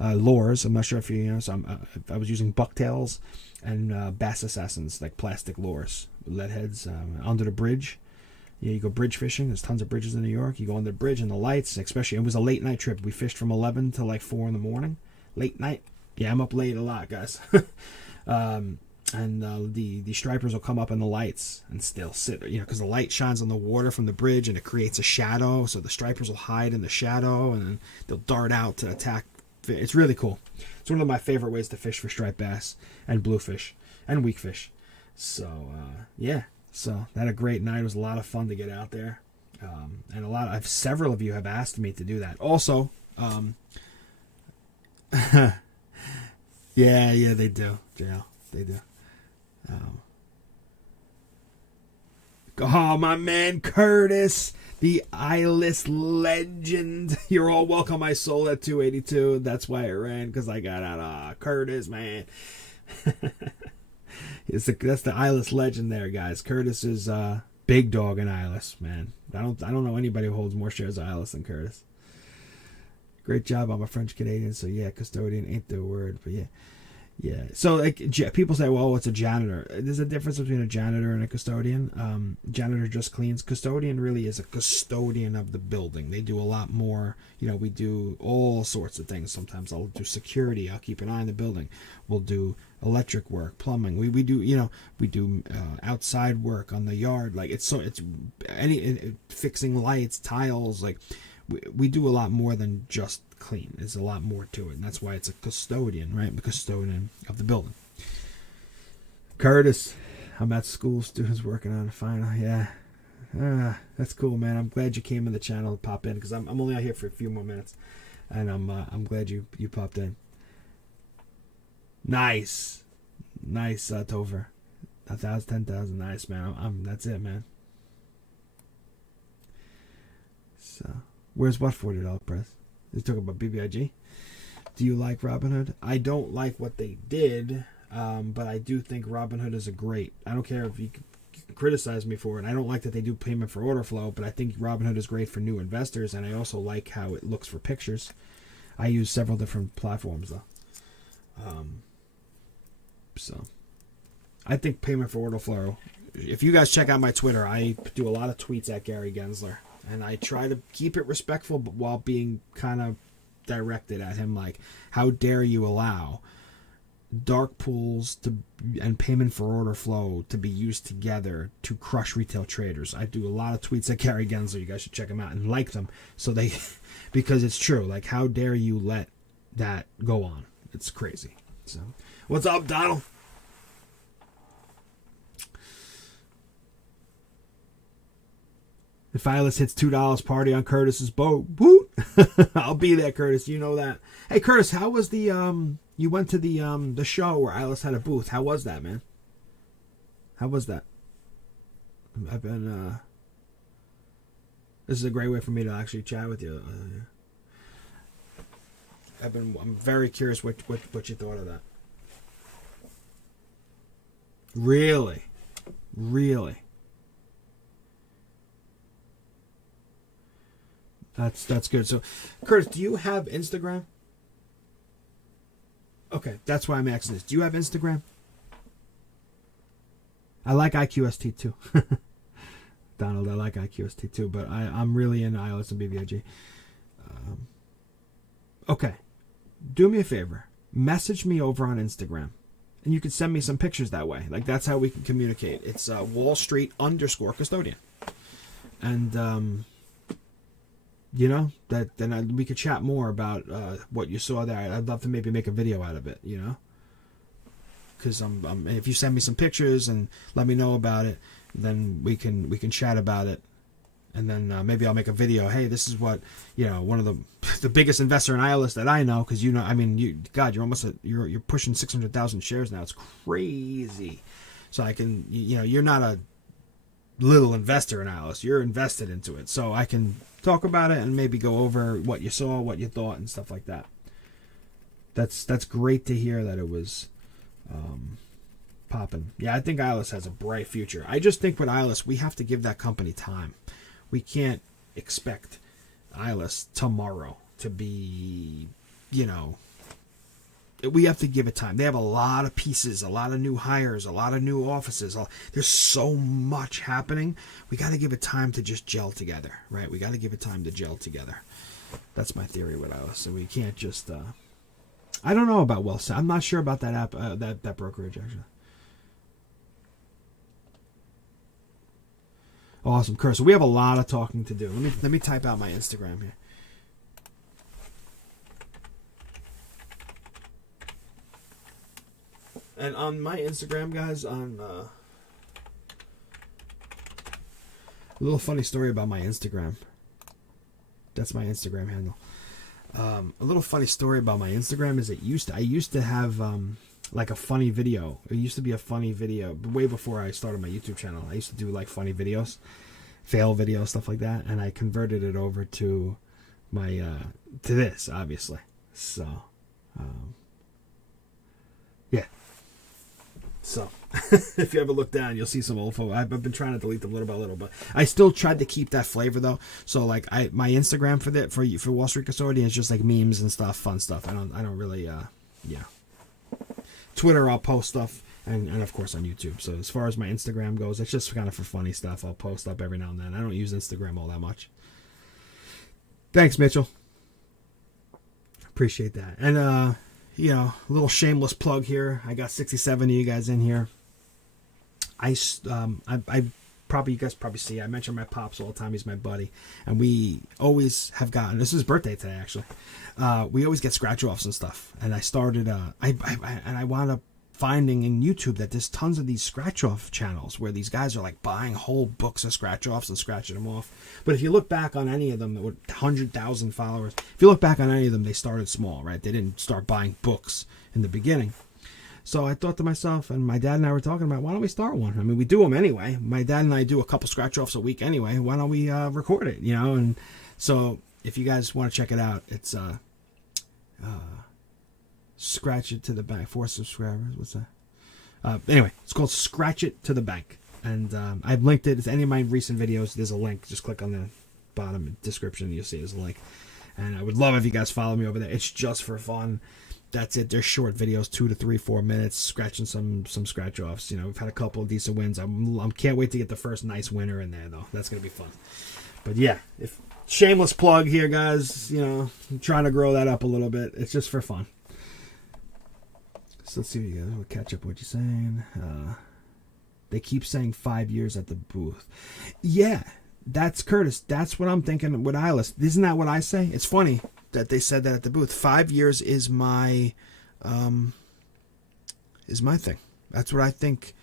lures. I'm not sure if you know. So I was using bucktails and bass assassins, like plastic lures, lead heads under the bridge. You go bridge fishing. There's tons of bridges in New York. You go under the bridge and the lights, especially. It was a late night trip. We fished from 11 to like 4 in the morning. Late night. Yeah, I'm up late a lot, guys. And the stripers will come up in the lights and still sit, because the light shines on the water from the bridge and it creates a shadow. So the stripers will hide in the shadow and then they'll dart out to attack. It's really cool. It's one of my favorite ways to fish for striped bass and bluefish and weakfish. So, So that had a great night. It was a lot of fun to get out there. And several of you have asked me to do that. Also, yeah, they do, JL. They do. Oh, my man Curtis, the eyeless legend. You're all welcome. I sold at 282. That's why it ran, because I got out. Curtis, man. That's the eyeless legend there, guys. Curtis is big dog in eyeless, man. I don't know anybody who holds more shares of eyeless than Curtis. Great job. I'm a French Canadian, so yeah, custodian ain't the word, but yeah. So like people say, well, it's a janitor. There's a difference between a janitor and a custodian. Janitor just cleans. Custodian really is a custodian of the building. They do a lot more. We do all sorts of things. Sometimes I'll do security. I'll keep an eye on the building. We'll do electric work, plumbing. We do outside work on the yard. Like it's fixing lights, tiles. Like we do a lot more than just clean. There's a lot more to it, and that's why it's a custodian, right? The custodian of the building. Curtis, I'm at school. Students working on a final. Yeah, that's cool, man. I'm glad you came in the channel to pop in, because I'm only out here for a few more minutes, and I'm glad you popped in. Nice, Topher. 10,000. Nice, man. That's it, man. So, where's what $40 price? He's talking about BBIG. Do you like Robinhood? I don't like what they did, but I do think Robinhood is a great. I don't care if you can criticize me for it. I don't like that they do payment for order flow, but I think Robinhood is great for new investors, and I also like how it looks for pictures. I use several different platforms, though. So, I think payment for order flow. If you guys check out my Twitter, I do a lot of tweets at Gary Gensler. And I try to keep it respectful, but while being kind of directed at him, like, how dare you allow dark pools and payment for order flow to be used together to crush retail traders. I do a lot of tweets at Gary Gensler. You guys should check them out and like them, because it's true. Like, how dare you let that go on? It's crazy. So, what's up, Donald? If Eyeless hits $2, party on Curtis's boat. Woo! I'll be there, Curtis. You know that. Hey, Curtis, how was the you went to the show where Eyeless had a booth? How was that, man? How was that? I've been this is a great way for me to actually chat with you. I'm very curious what you thought of that. Really? Really? That's good. So, Curtis, do you have Instagram? Okay, that's why I'm asking this. Do you have Instagram? I like IQST too. Donald, I like IQST too, but I'm really into iOS and BBIG. Okay, do me a favor. Message me over on Instagram. And you can send me some pictures that way. Like, that's how we can communicate. It's Wall Street _ custodian. And, you know, we could chat more about what you saw there. I'd love to maybe make a video out of it, you know? Because if you send me some pictures and let me know about it, then we can chat about it. And then maybe I'll make a video. Hey, this is what, you know, one of the biggest investor in iOS that I know. Because, you know, I mean, you're almost you're pushing 600,000 shares now. It's crazy. So I can, you know, you're not a little investor in iOS. You're invested into it. So I can talk about it and maybe go over what you saw, what you thought, and stuff like that. That's great to hear that it was popping. Yeah, I think iOS has a bright future. I just think with iOS, we have to give that company time. We can't expect iOS tomorrow to be, you know, we have to give it time. They have a lot of pieces, a lot of new hires, a lot of new offices. There's so much happening. We got to give it time to just gel together, right? We got to give it time to gel together. That's my theory with iOS. So we can't just, I don't know about Wellstar. I'm not sure about that app, that brokerage, actually. Awesome, Curse. So we have a lot of talking to do. Let me type out my Instagram here. And on my Instagram, guys, on a little funny story about my Instagram. That's my Instagram handle. A little funny story about my Instagram is I used to have like a funny video. It used to be a funny video way before I started my YouTube channel. I used to do like funny videos, fail videos, stuff like that, and I converted it over to my to this, obviously. So yeah. So if you ever look down, you'll see some old photos. I've been trying to delete them little by little, but I still tried to keep that flavor though. So like my Instagram for Wall Street Custodian is just like memes and stuff, fun stuff. I don't really yeah. Twitter, I'll post stuff, and of course on YouTube. So as far as my Instagram goes, it's just kind of for funny stuff. I'll post up every now and then. I don't use Instagram all that much. Thanks, Mitchell. Appreciate that. And you know, a little shameless plug here. I got 67 of you guys in here. I probably, you guys probably see, I mention my pops all the time. He's my buddy, and we always have gotten, this is his birthday today actually, we always get scratch offs and stuff. And I started I wound up finding in YouTube that there's tons of these scratch off channels where these guys are like buying whole books of scratch offs and scratching them off. But if you look back on any of them that were 100,000 followers, if you look back on any of them, they started small, right? They didn't start buying books in the beginning. So I thought to myself, and my dad and I were talking about, why don't we start one? I mean, we do them anyway. My dad and I do a couple scratch offs a week anyway. Why don't we record it, you know? And so if you guys want to check it out, it's Scratch It to the Bank. 4 subscribers. What's that? Anyway, it's called Scratch It to the Bank. And I've linked it. It's any of my recent videos. There's a link. Just click on the bottom description. You'll see there's a link. And I would love if you guys follow me over there. It's just for fun. That's it. They're short videos, 2 to 3, 4 minutes, scratching some scratch offs. You know, we've had a couple of decent wins. I can't wait to get the first nice winner in there, though. That's gonna be fun. But yeah, if shameless plug here, guys. You know, I'm trying to grow that up a little bit. It's just for fun. So let's see what you guys. We'll catch up what you're saying. They keep saying 5 years at the booth. Yeah, that's Curtis. That's what I'm thinking with iOS. Isn't that what I say? It's funny that they said that at the booth. 5 years is my thing. That's what I think.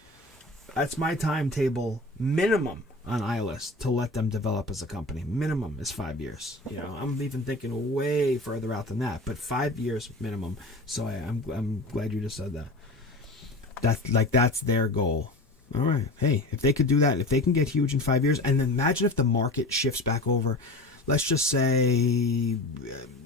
That's my timetable minimum on iOS to let them develop as a company. Minimum is 5 years. You know, I'm even thinking way further out than that, but 5 years minimum. So I'm glad you just said that. That's their goal. All right. Hey, if they could do that, if they can get huge in 5 years, and then imagine if the market shifts back over. let's just say,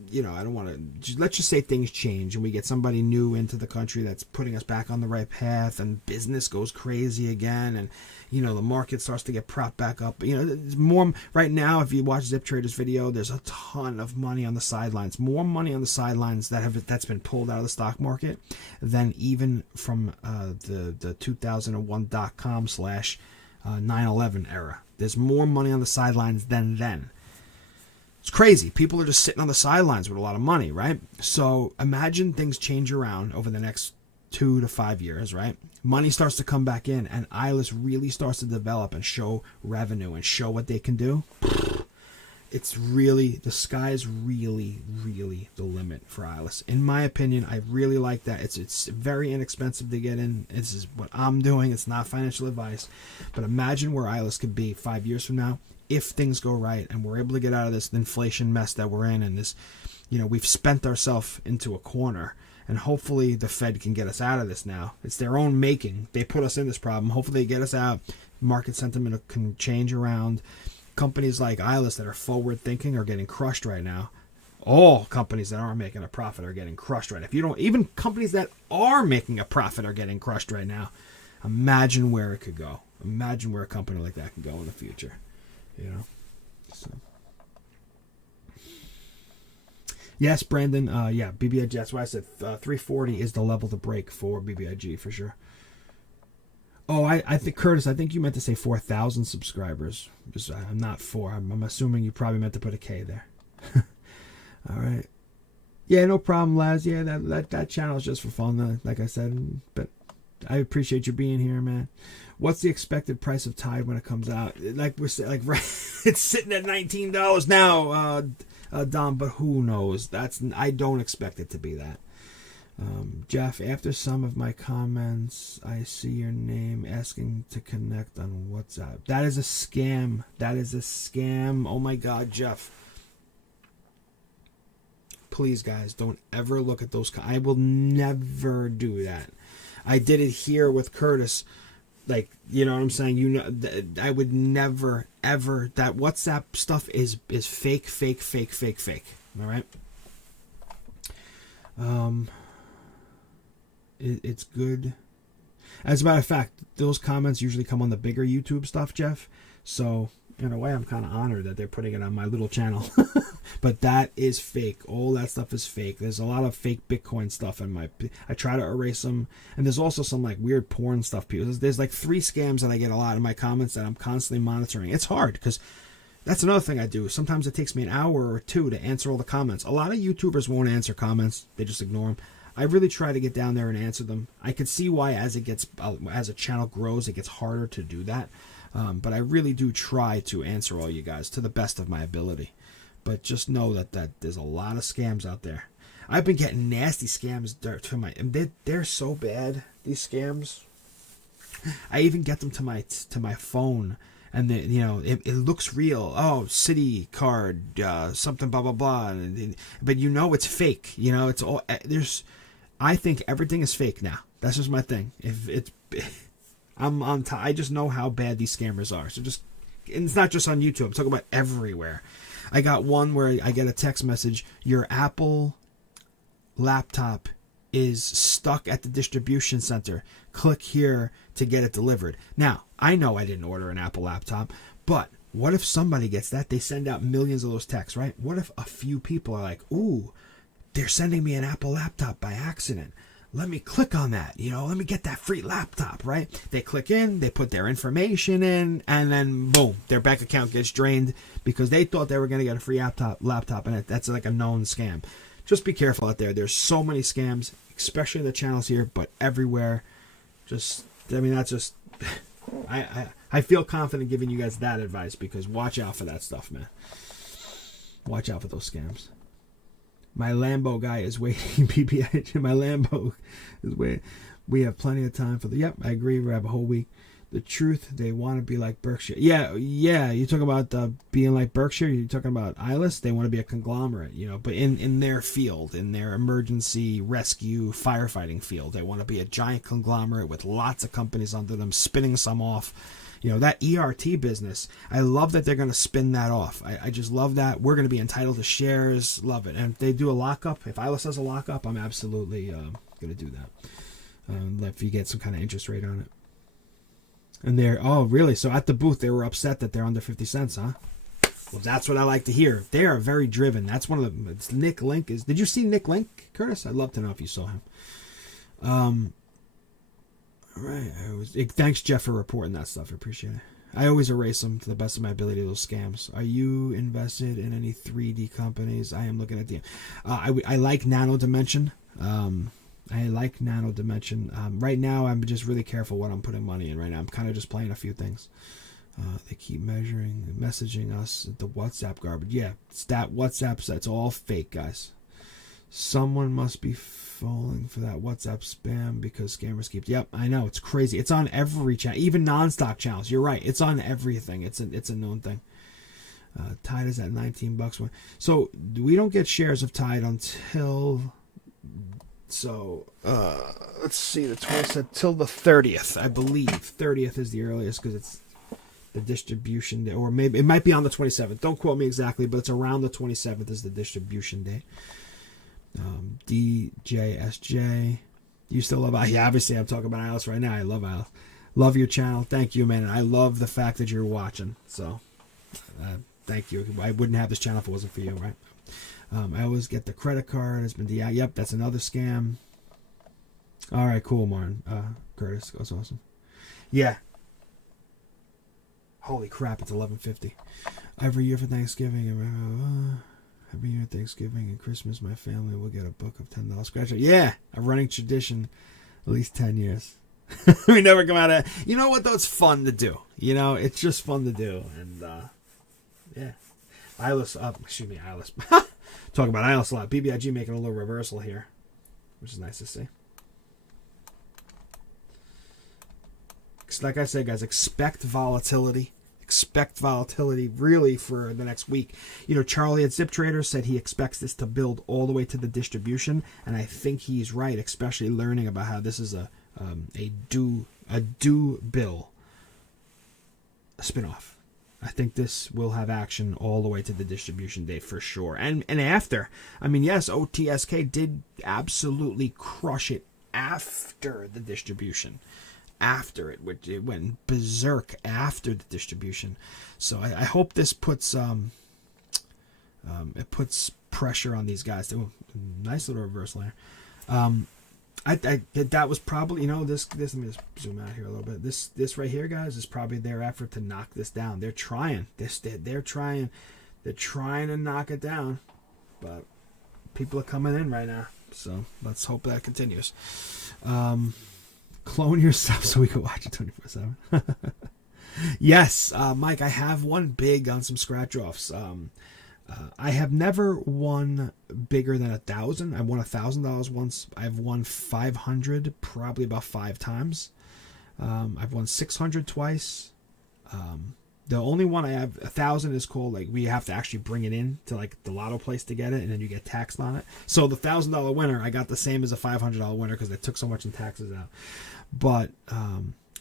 I don't want to, let's just say things change and we get somebody new into the country that's putting us back on the right path, and business goes crazy again, and the market starts to get propped back up. There's more right now. If you watch Zip Trader's video, there's a ton of money on the sidelines, more money on the sidelines that's been pulled out of the stock market than even from the 2001 .com / 9/11 era. There's more money on the sidelines than then. It's crazy. People are just sitting on the sidelines with a lot of money, right? So imagine things change around over the next 2 to 5 years, right? Money starts to come back in, and ILS really starts to develop and show revenue and show what they can do. It's really, the sky is really, really the limit for ILS. In my opinion, I really like that. It's very inexpensive to get in. This is what I'm doing. It's not financial advice. But imagine where ILS could be 5 years from now if things go right and we're able to get out of this inflation mess that we're in, and this, we've spent ourselves into a corner. And hopefully the Fed can get us out of this now. It's their own making. They put us in this problem. Hopefully they get us out. Market sentiment can change around. Companies like ILS that are forward thinking are getting crushed right now. All companies that aren't making a profit are getting crushed right now. Even companies that are making a profit are getting crushed right now. Imagine where it could go. Imagine where a company like that can go in the future. So. Yes, Brandon. BBIG. That's why I said 340 is the level to break for BBIG for sure. Oh, I think, Curtis, I think you meant to say 4,000 subscribers. I'm not 4. I'm assuming you probably meant to put a K there. All right. Yeah, no problem, Laz. Yeah, that channel is just for fun, like I said. But I appreciate you being here, man. What's the expected price of Tide when it comes out? Like we're saying, it's sitting at $19 now, Dom. But who knows? I don't expect it to be that. Jeff, after some of my comments, I see your name asking to connect on WhatsApp. That is a scam. That is a scam. Oh my God, Jeff. Please, guys, don't ever look at those. I will never do that. I did it here with Curtis. Like, you know what I'm saying? I would never, ever. That WhatsApp stuff is fake. All right? It's good. As a matter of fact, those comments usually come on the bigger YouTube stuff, Jeff. So, in a way, I'm kind of honored that they're putting it on my little channel. But that is fake. All that stuff is fake. There's a lot of fake Bitcoin stuff in I try to erase them. And there's also some like weird porn stuff. There's like 3 scams that I get a lot in my comments that I'm constantly monitoring. It's hard because that's another thing I do. Sometimes it takes me an hour or 2 to answer all the comments. A lot of YouTubers won't answer comments. They just ignore them. I really try to get down there and answer them. I can see why as a channel grows, it gets harder to do that. But I really do try to answer all you guys to the best of my ability. But just know that there's a lot of scams out there. I've been getting nasty scams they're so bad, these scams. I even get them to my phone, and it looks real. Oh, Citi card, something blah blah blah. But it's fake. It's all I think everything is fake now. That's just my thing. If it's I just know how bad these scammers are. So and it's not just on YouTube. I'm talking about everywhere. I got one where I get a text message. Your Apple laptop is stuck at the distribution center. Click here to get it delivered. Now, I know I didn't order an Apple laptop, but what if somebody gets that? They send out millions of those texts, right? What if a few people are like, ooh, they're sending me an Apple laptop by accident. Let me click on that, let me get that free laptop, right? They click in, they put their information in, and then boom, their bank account gets drained because they thought they were going to get a free laptop, and that's like a known scam. Just be careful out there. There's so many scams, especially in the channels here, but everywhere. That's just, I feel confident giving you guys that advice because watch out for that stuff, man. Watch out for those scams. My Lambo guy is waiting. PPI. My Lambo is waiting. We have plenty of time for Yep, I agree. We have a whole week. The truth, they want to be like Berkshire. Yeah. You talking about being like Berkshire? You're talking about Eyeless? They want to be a conglomerate, but in their field, in their emergency rescue firefighting field, they want to be a giant conglomerate with lots of companies under them, spinning some off. That ERT business, I love that they're going to spin that off. I just love that. We're going to be entitled to shares. Love it. And if they do a lockup, if Eyeless does a lockup, I'm absolutely going to do that. If you get some kind of interest rate on it. And oh, really? So at the booth, they were upset that they're under 50 cents, huh? Well, that's what I like to hear. They are very driven. That's one of the... Nick Link is... Did you see Nick Link, Curtis? I'd love to know if you saw him. All right. Thanks, Jeff, for reporting that stuff. I appreciate it. I always erase them to the best of my ability, those scams. Are you invested in any 3D companies? I am looking at the... I like Nano Dimension. I like Nano Dimension. Right now, I'm just really careful what I'm putting money in right now. I'm kind of just playing a few things. They keep messaging us the WhatsApp garbage. Yeah, it's that WhatsApp. That's all fake, guys. Someone must be falling for that WhatsApp spam because scammers keep... Yep, I know. It's crazy. It's on every channel, even non-stock channels. You're right. It's on everything. It's a known thing. Tide is at $19. So we don't get shares of Tide until... So, let's see, the 20th till the 30th, I believe. 30th is the earliest because it's the distribution day, or maybe it might be on the 27th. Don't quote me exactly, but it's around the 27th is the distribution day. DJSJ, you still love... Yeah, obviously, I'm talking about Alice right now. I love Alice. Love your channel. Thank you, man. And I love the fact that you're watching. So, thank you. I wouldn't have this channel if it wasn't for you, right? I always get the credit card. It's been yep, that's another scam. All right, cool, Martin. Curtis, that's awesome. Yeah. Holy crap, it's 11:50. Every year for Thanksgiving, and Christmas, my family will get a book of $10 scratch. Yeah, a running tradition, at least 10 years. We never come out of... You know what, though? It's fun to do. It's just fun to do. And, yeah. Eyeless, Eyeless. Talk about Eyeless a lot. BBIG making a little reversal here, which is nice to see. Like I said, guys, expect volatility. Expect volatility really for the next week. Charlie at Zip Trader said he expects this to build all the way to the distribution, and I think he's right, especially learning about how this is a due bill, a spinoff. I think this will have action all the way to the distribution date for sure. And after. I mean, yes, OTSK did absolutely crush it after the distribution. After it went berserk after the distribution. So I hope this puts it puts pressure on these guys. Ooh, nice little reversal there. That was probably, this let me just zoom out here a little bit. This right here, guys, is probably their effort to knock this down. They're trying. They're trying to knock it down, but people are coming in right now. So let's hope that continues. Clone yourself so we can watch it 24/7. Yes, Mike, I have won big on some scratch offs. I have never won bigger than $1,000. I won $1,000 once. I've won 500 probably about 5 times. I've won 600 twice. The only one I have 1,000 is called, like, we have to actually bring it in to like the lotto place to get it, and then you get taxed on it. So the $1,000 winner, I got the same as a $500 winner because they took so much in taxes out. But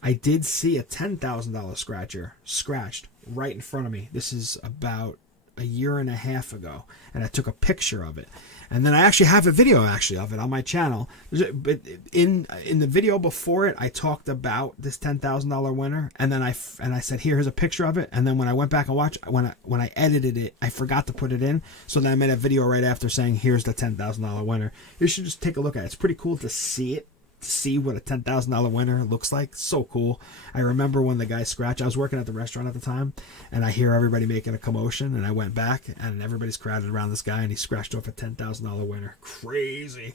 I did see a $10,000 scratcher scratched right in front of me. This is about a year and a half ago, and I took a picture of it, and then I actually have a video of it on my channel. But in the video before it, I talked about this $10,000 winner, and then I said, here's a picture of it. And then when I went back and watched, when I edited it, I forgot to put it in, so then I made a video right after saying here's the $10,000 winner. You should just take a look at it. It's pretty cool to see it. See what a $10,000 winner looks like. So cool. I remember when the guy scratched. I was working at the restaurant at the time, and I hear everybody making a commotion, and I went back, and everybody's crowded around this guy, and he scratched off a $10,000 winner. Crazy,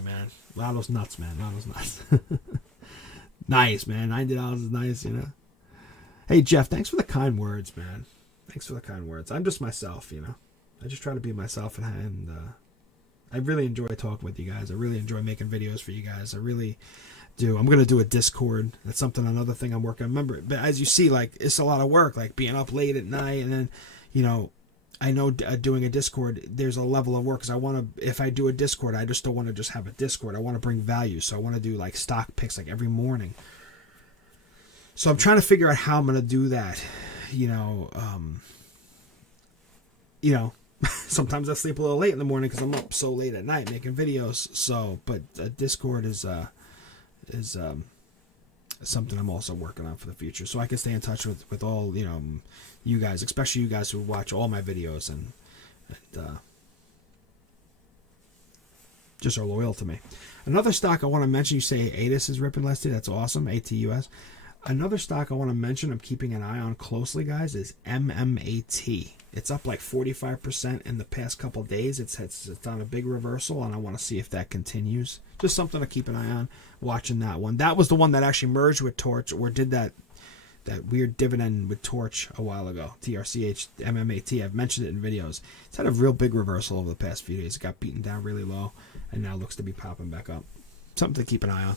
man. Lotto's nuts, man. Lotto's nuts. Nice, man. $90 is nice, Hey, Jeff, thanks for the kind words, man. Thanks for the kind words. I'm just myself, I just try to be myself, and I really enjoy talking with you guys. I really enjoy making videos for you guys. I really do. I'm going to do a Discord. That's another thing I'm working on. Remember, but as you see, like, it's a lot of work, like being up late at night. And then, you know, I know doing a Discord, there's a level of work, because I want to, if I do a Discord, I just don't want to just have a Discord. I want to bring value. So I want to do like stock picks like every morning. So I'm trying to figure out how I'm going to do that. Sometimes I sleep a little late in the morning because I'm up so late at night making videos. So, but Discord is something I'm also working on for the future, so I can stay in touch with all you guys, especially you guys who watch all my videos and just are loyal to me. Another stock I want to mention, you say ATUS is ripping listed. That's awesome. ATUS. Another stock I want to mention, I'm keeping an eye on closely, guys, is MMAT. It's up like 45% in the past couple days. It's on a big reversal, and I want to see if that continues. Just something to keep an eye on, watching that one. That was the one that actually merged with Torch, or did that weird dividend with Torch a while ago. TRCH, MMAT. I've mentioned it in videos. It's had a real big reversal over the past few days. It got beaten down really low, and now looks to be popping back up. Something to keep an eye on.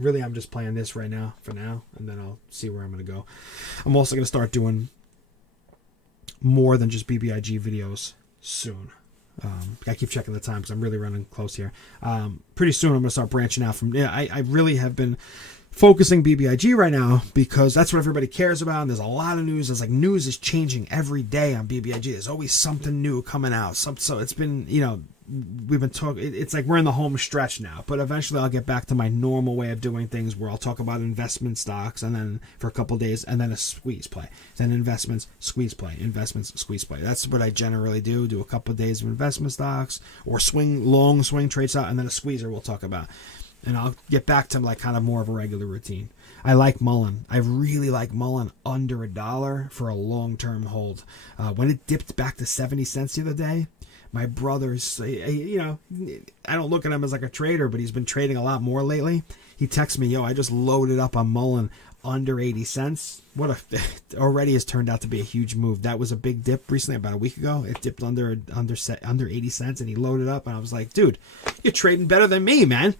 Really, I'm just playing this right now, for now, and then I'll see where I'm going to go. I'm also going to start doing more than just BBIG videos soon. I keep checking the time because I'm really running close here. Pretty soon I'm going to start branching out from... I really have been focusing BBIG right now because that's what everybody cares about, and there's a lot of news. There's like news is changing every day on BBIG. There's always something new coming out. So it's been, we've been talking, it's like we're in the home stretch now, but eventually I'll get back to my normal way of doing things, where I'll talk about investment stocks, and then for a couple days, and then a squeeze play, then investments, squeeze play, investments, squeeze play. That's what I generally do a couple of days of investment stocks, or long swing trades out, and then a squeezer we'll talk about. And I'll get back to like kind of more of a regular routine. I like Mullen. I really like Mullen under $1 for a long-term hold. When it dipped back to 70 cents the other day, my brother's, I don't look at him as like a trader, but he's been trading a lot more lately. He texts me, I just loaded up on Mullen under 80 cents. Already has turned out to be a huge move. That was a big dip recently, about a week ago. It dipped under 80 cents, and he loaded up, and I was like, dude, you're trading better than me, man.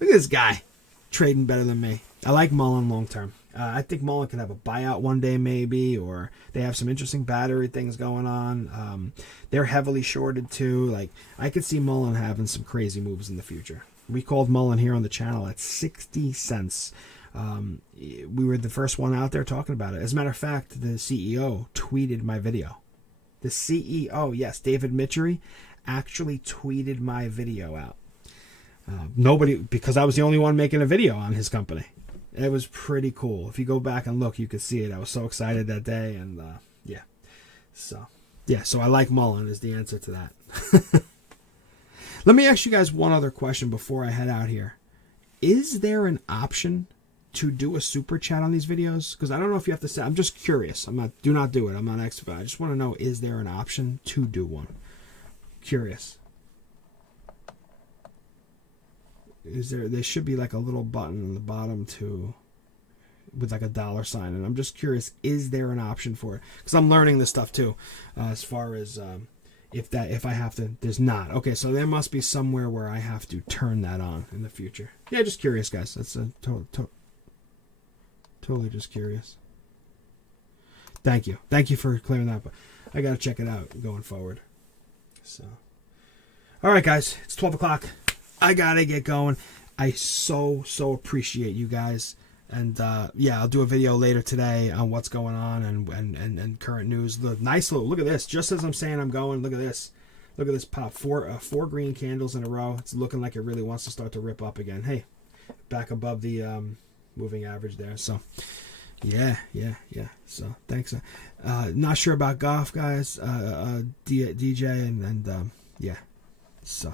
Look at this guy trading better than me. I like Mullen long term. I think Mullen could have a buyout one day maybe, or they have some interesting battery things going on. They're heavily shorted too. Like, I could see Mullen having some crazy moves in the future. We called Mullen here on the channel at 60 cents. We were the first one out there talking about it. As a matter of fact, the CEO tweeted my video. The CEO, yes, David Mitchery, actually tweeted my video out. Nobody, because I was the only one making a video on his company. It was pretty cool. If you go back and look, you could see it. I was so excited that day, and so I like Mullen is the answer to that. Let me ask you guys one other question before I head out here. Is there an option to do a super chat on these videos? Because I don't know if you have to say. I'm just curious. Do not do it. I'm not expert. I just want to know, is there an option to do one? Curious. There should be like a little button on the bottom with like a $ sign, and I'm just curious, is there an option for it? Because I'm learning this stuff too, as far as if I have to. There's not. Okay, so there must be somewhere where I have to turn that on in the future. Yeah, just curious, guys. That's totally just curious. Thank you for clearing that up. I gotta check it out going forward. So, all right, guys, it's 12 o'clock. I gotta get going. I so appreciate you guys, and I'll do a video later today on what's going on and current news. The nice little look at this. Just as I'm saying I'm going, look at this pop. Four green candles in a row. It's looking like it really wants to start to rip up again. Hey, back above the moving average there. So yeah. So thanks. Not sure about golf, guys. DJ and so.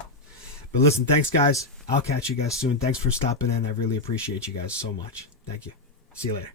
But listen, thanks, guys. I'll catch you guys soon. Thanks for stopping in. I really appreciate you guys so much. Thank you. See you later.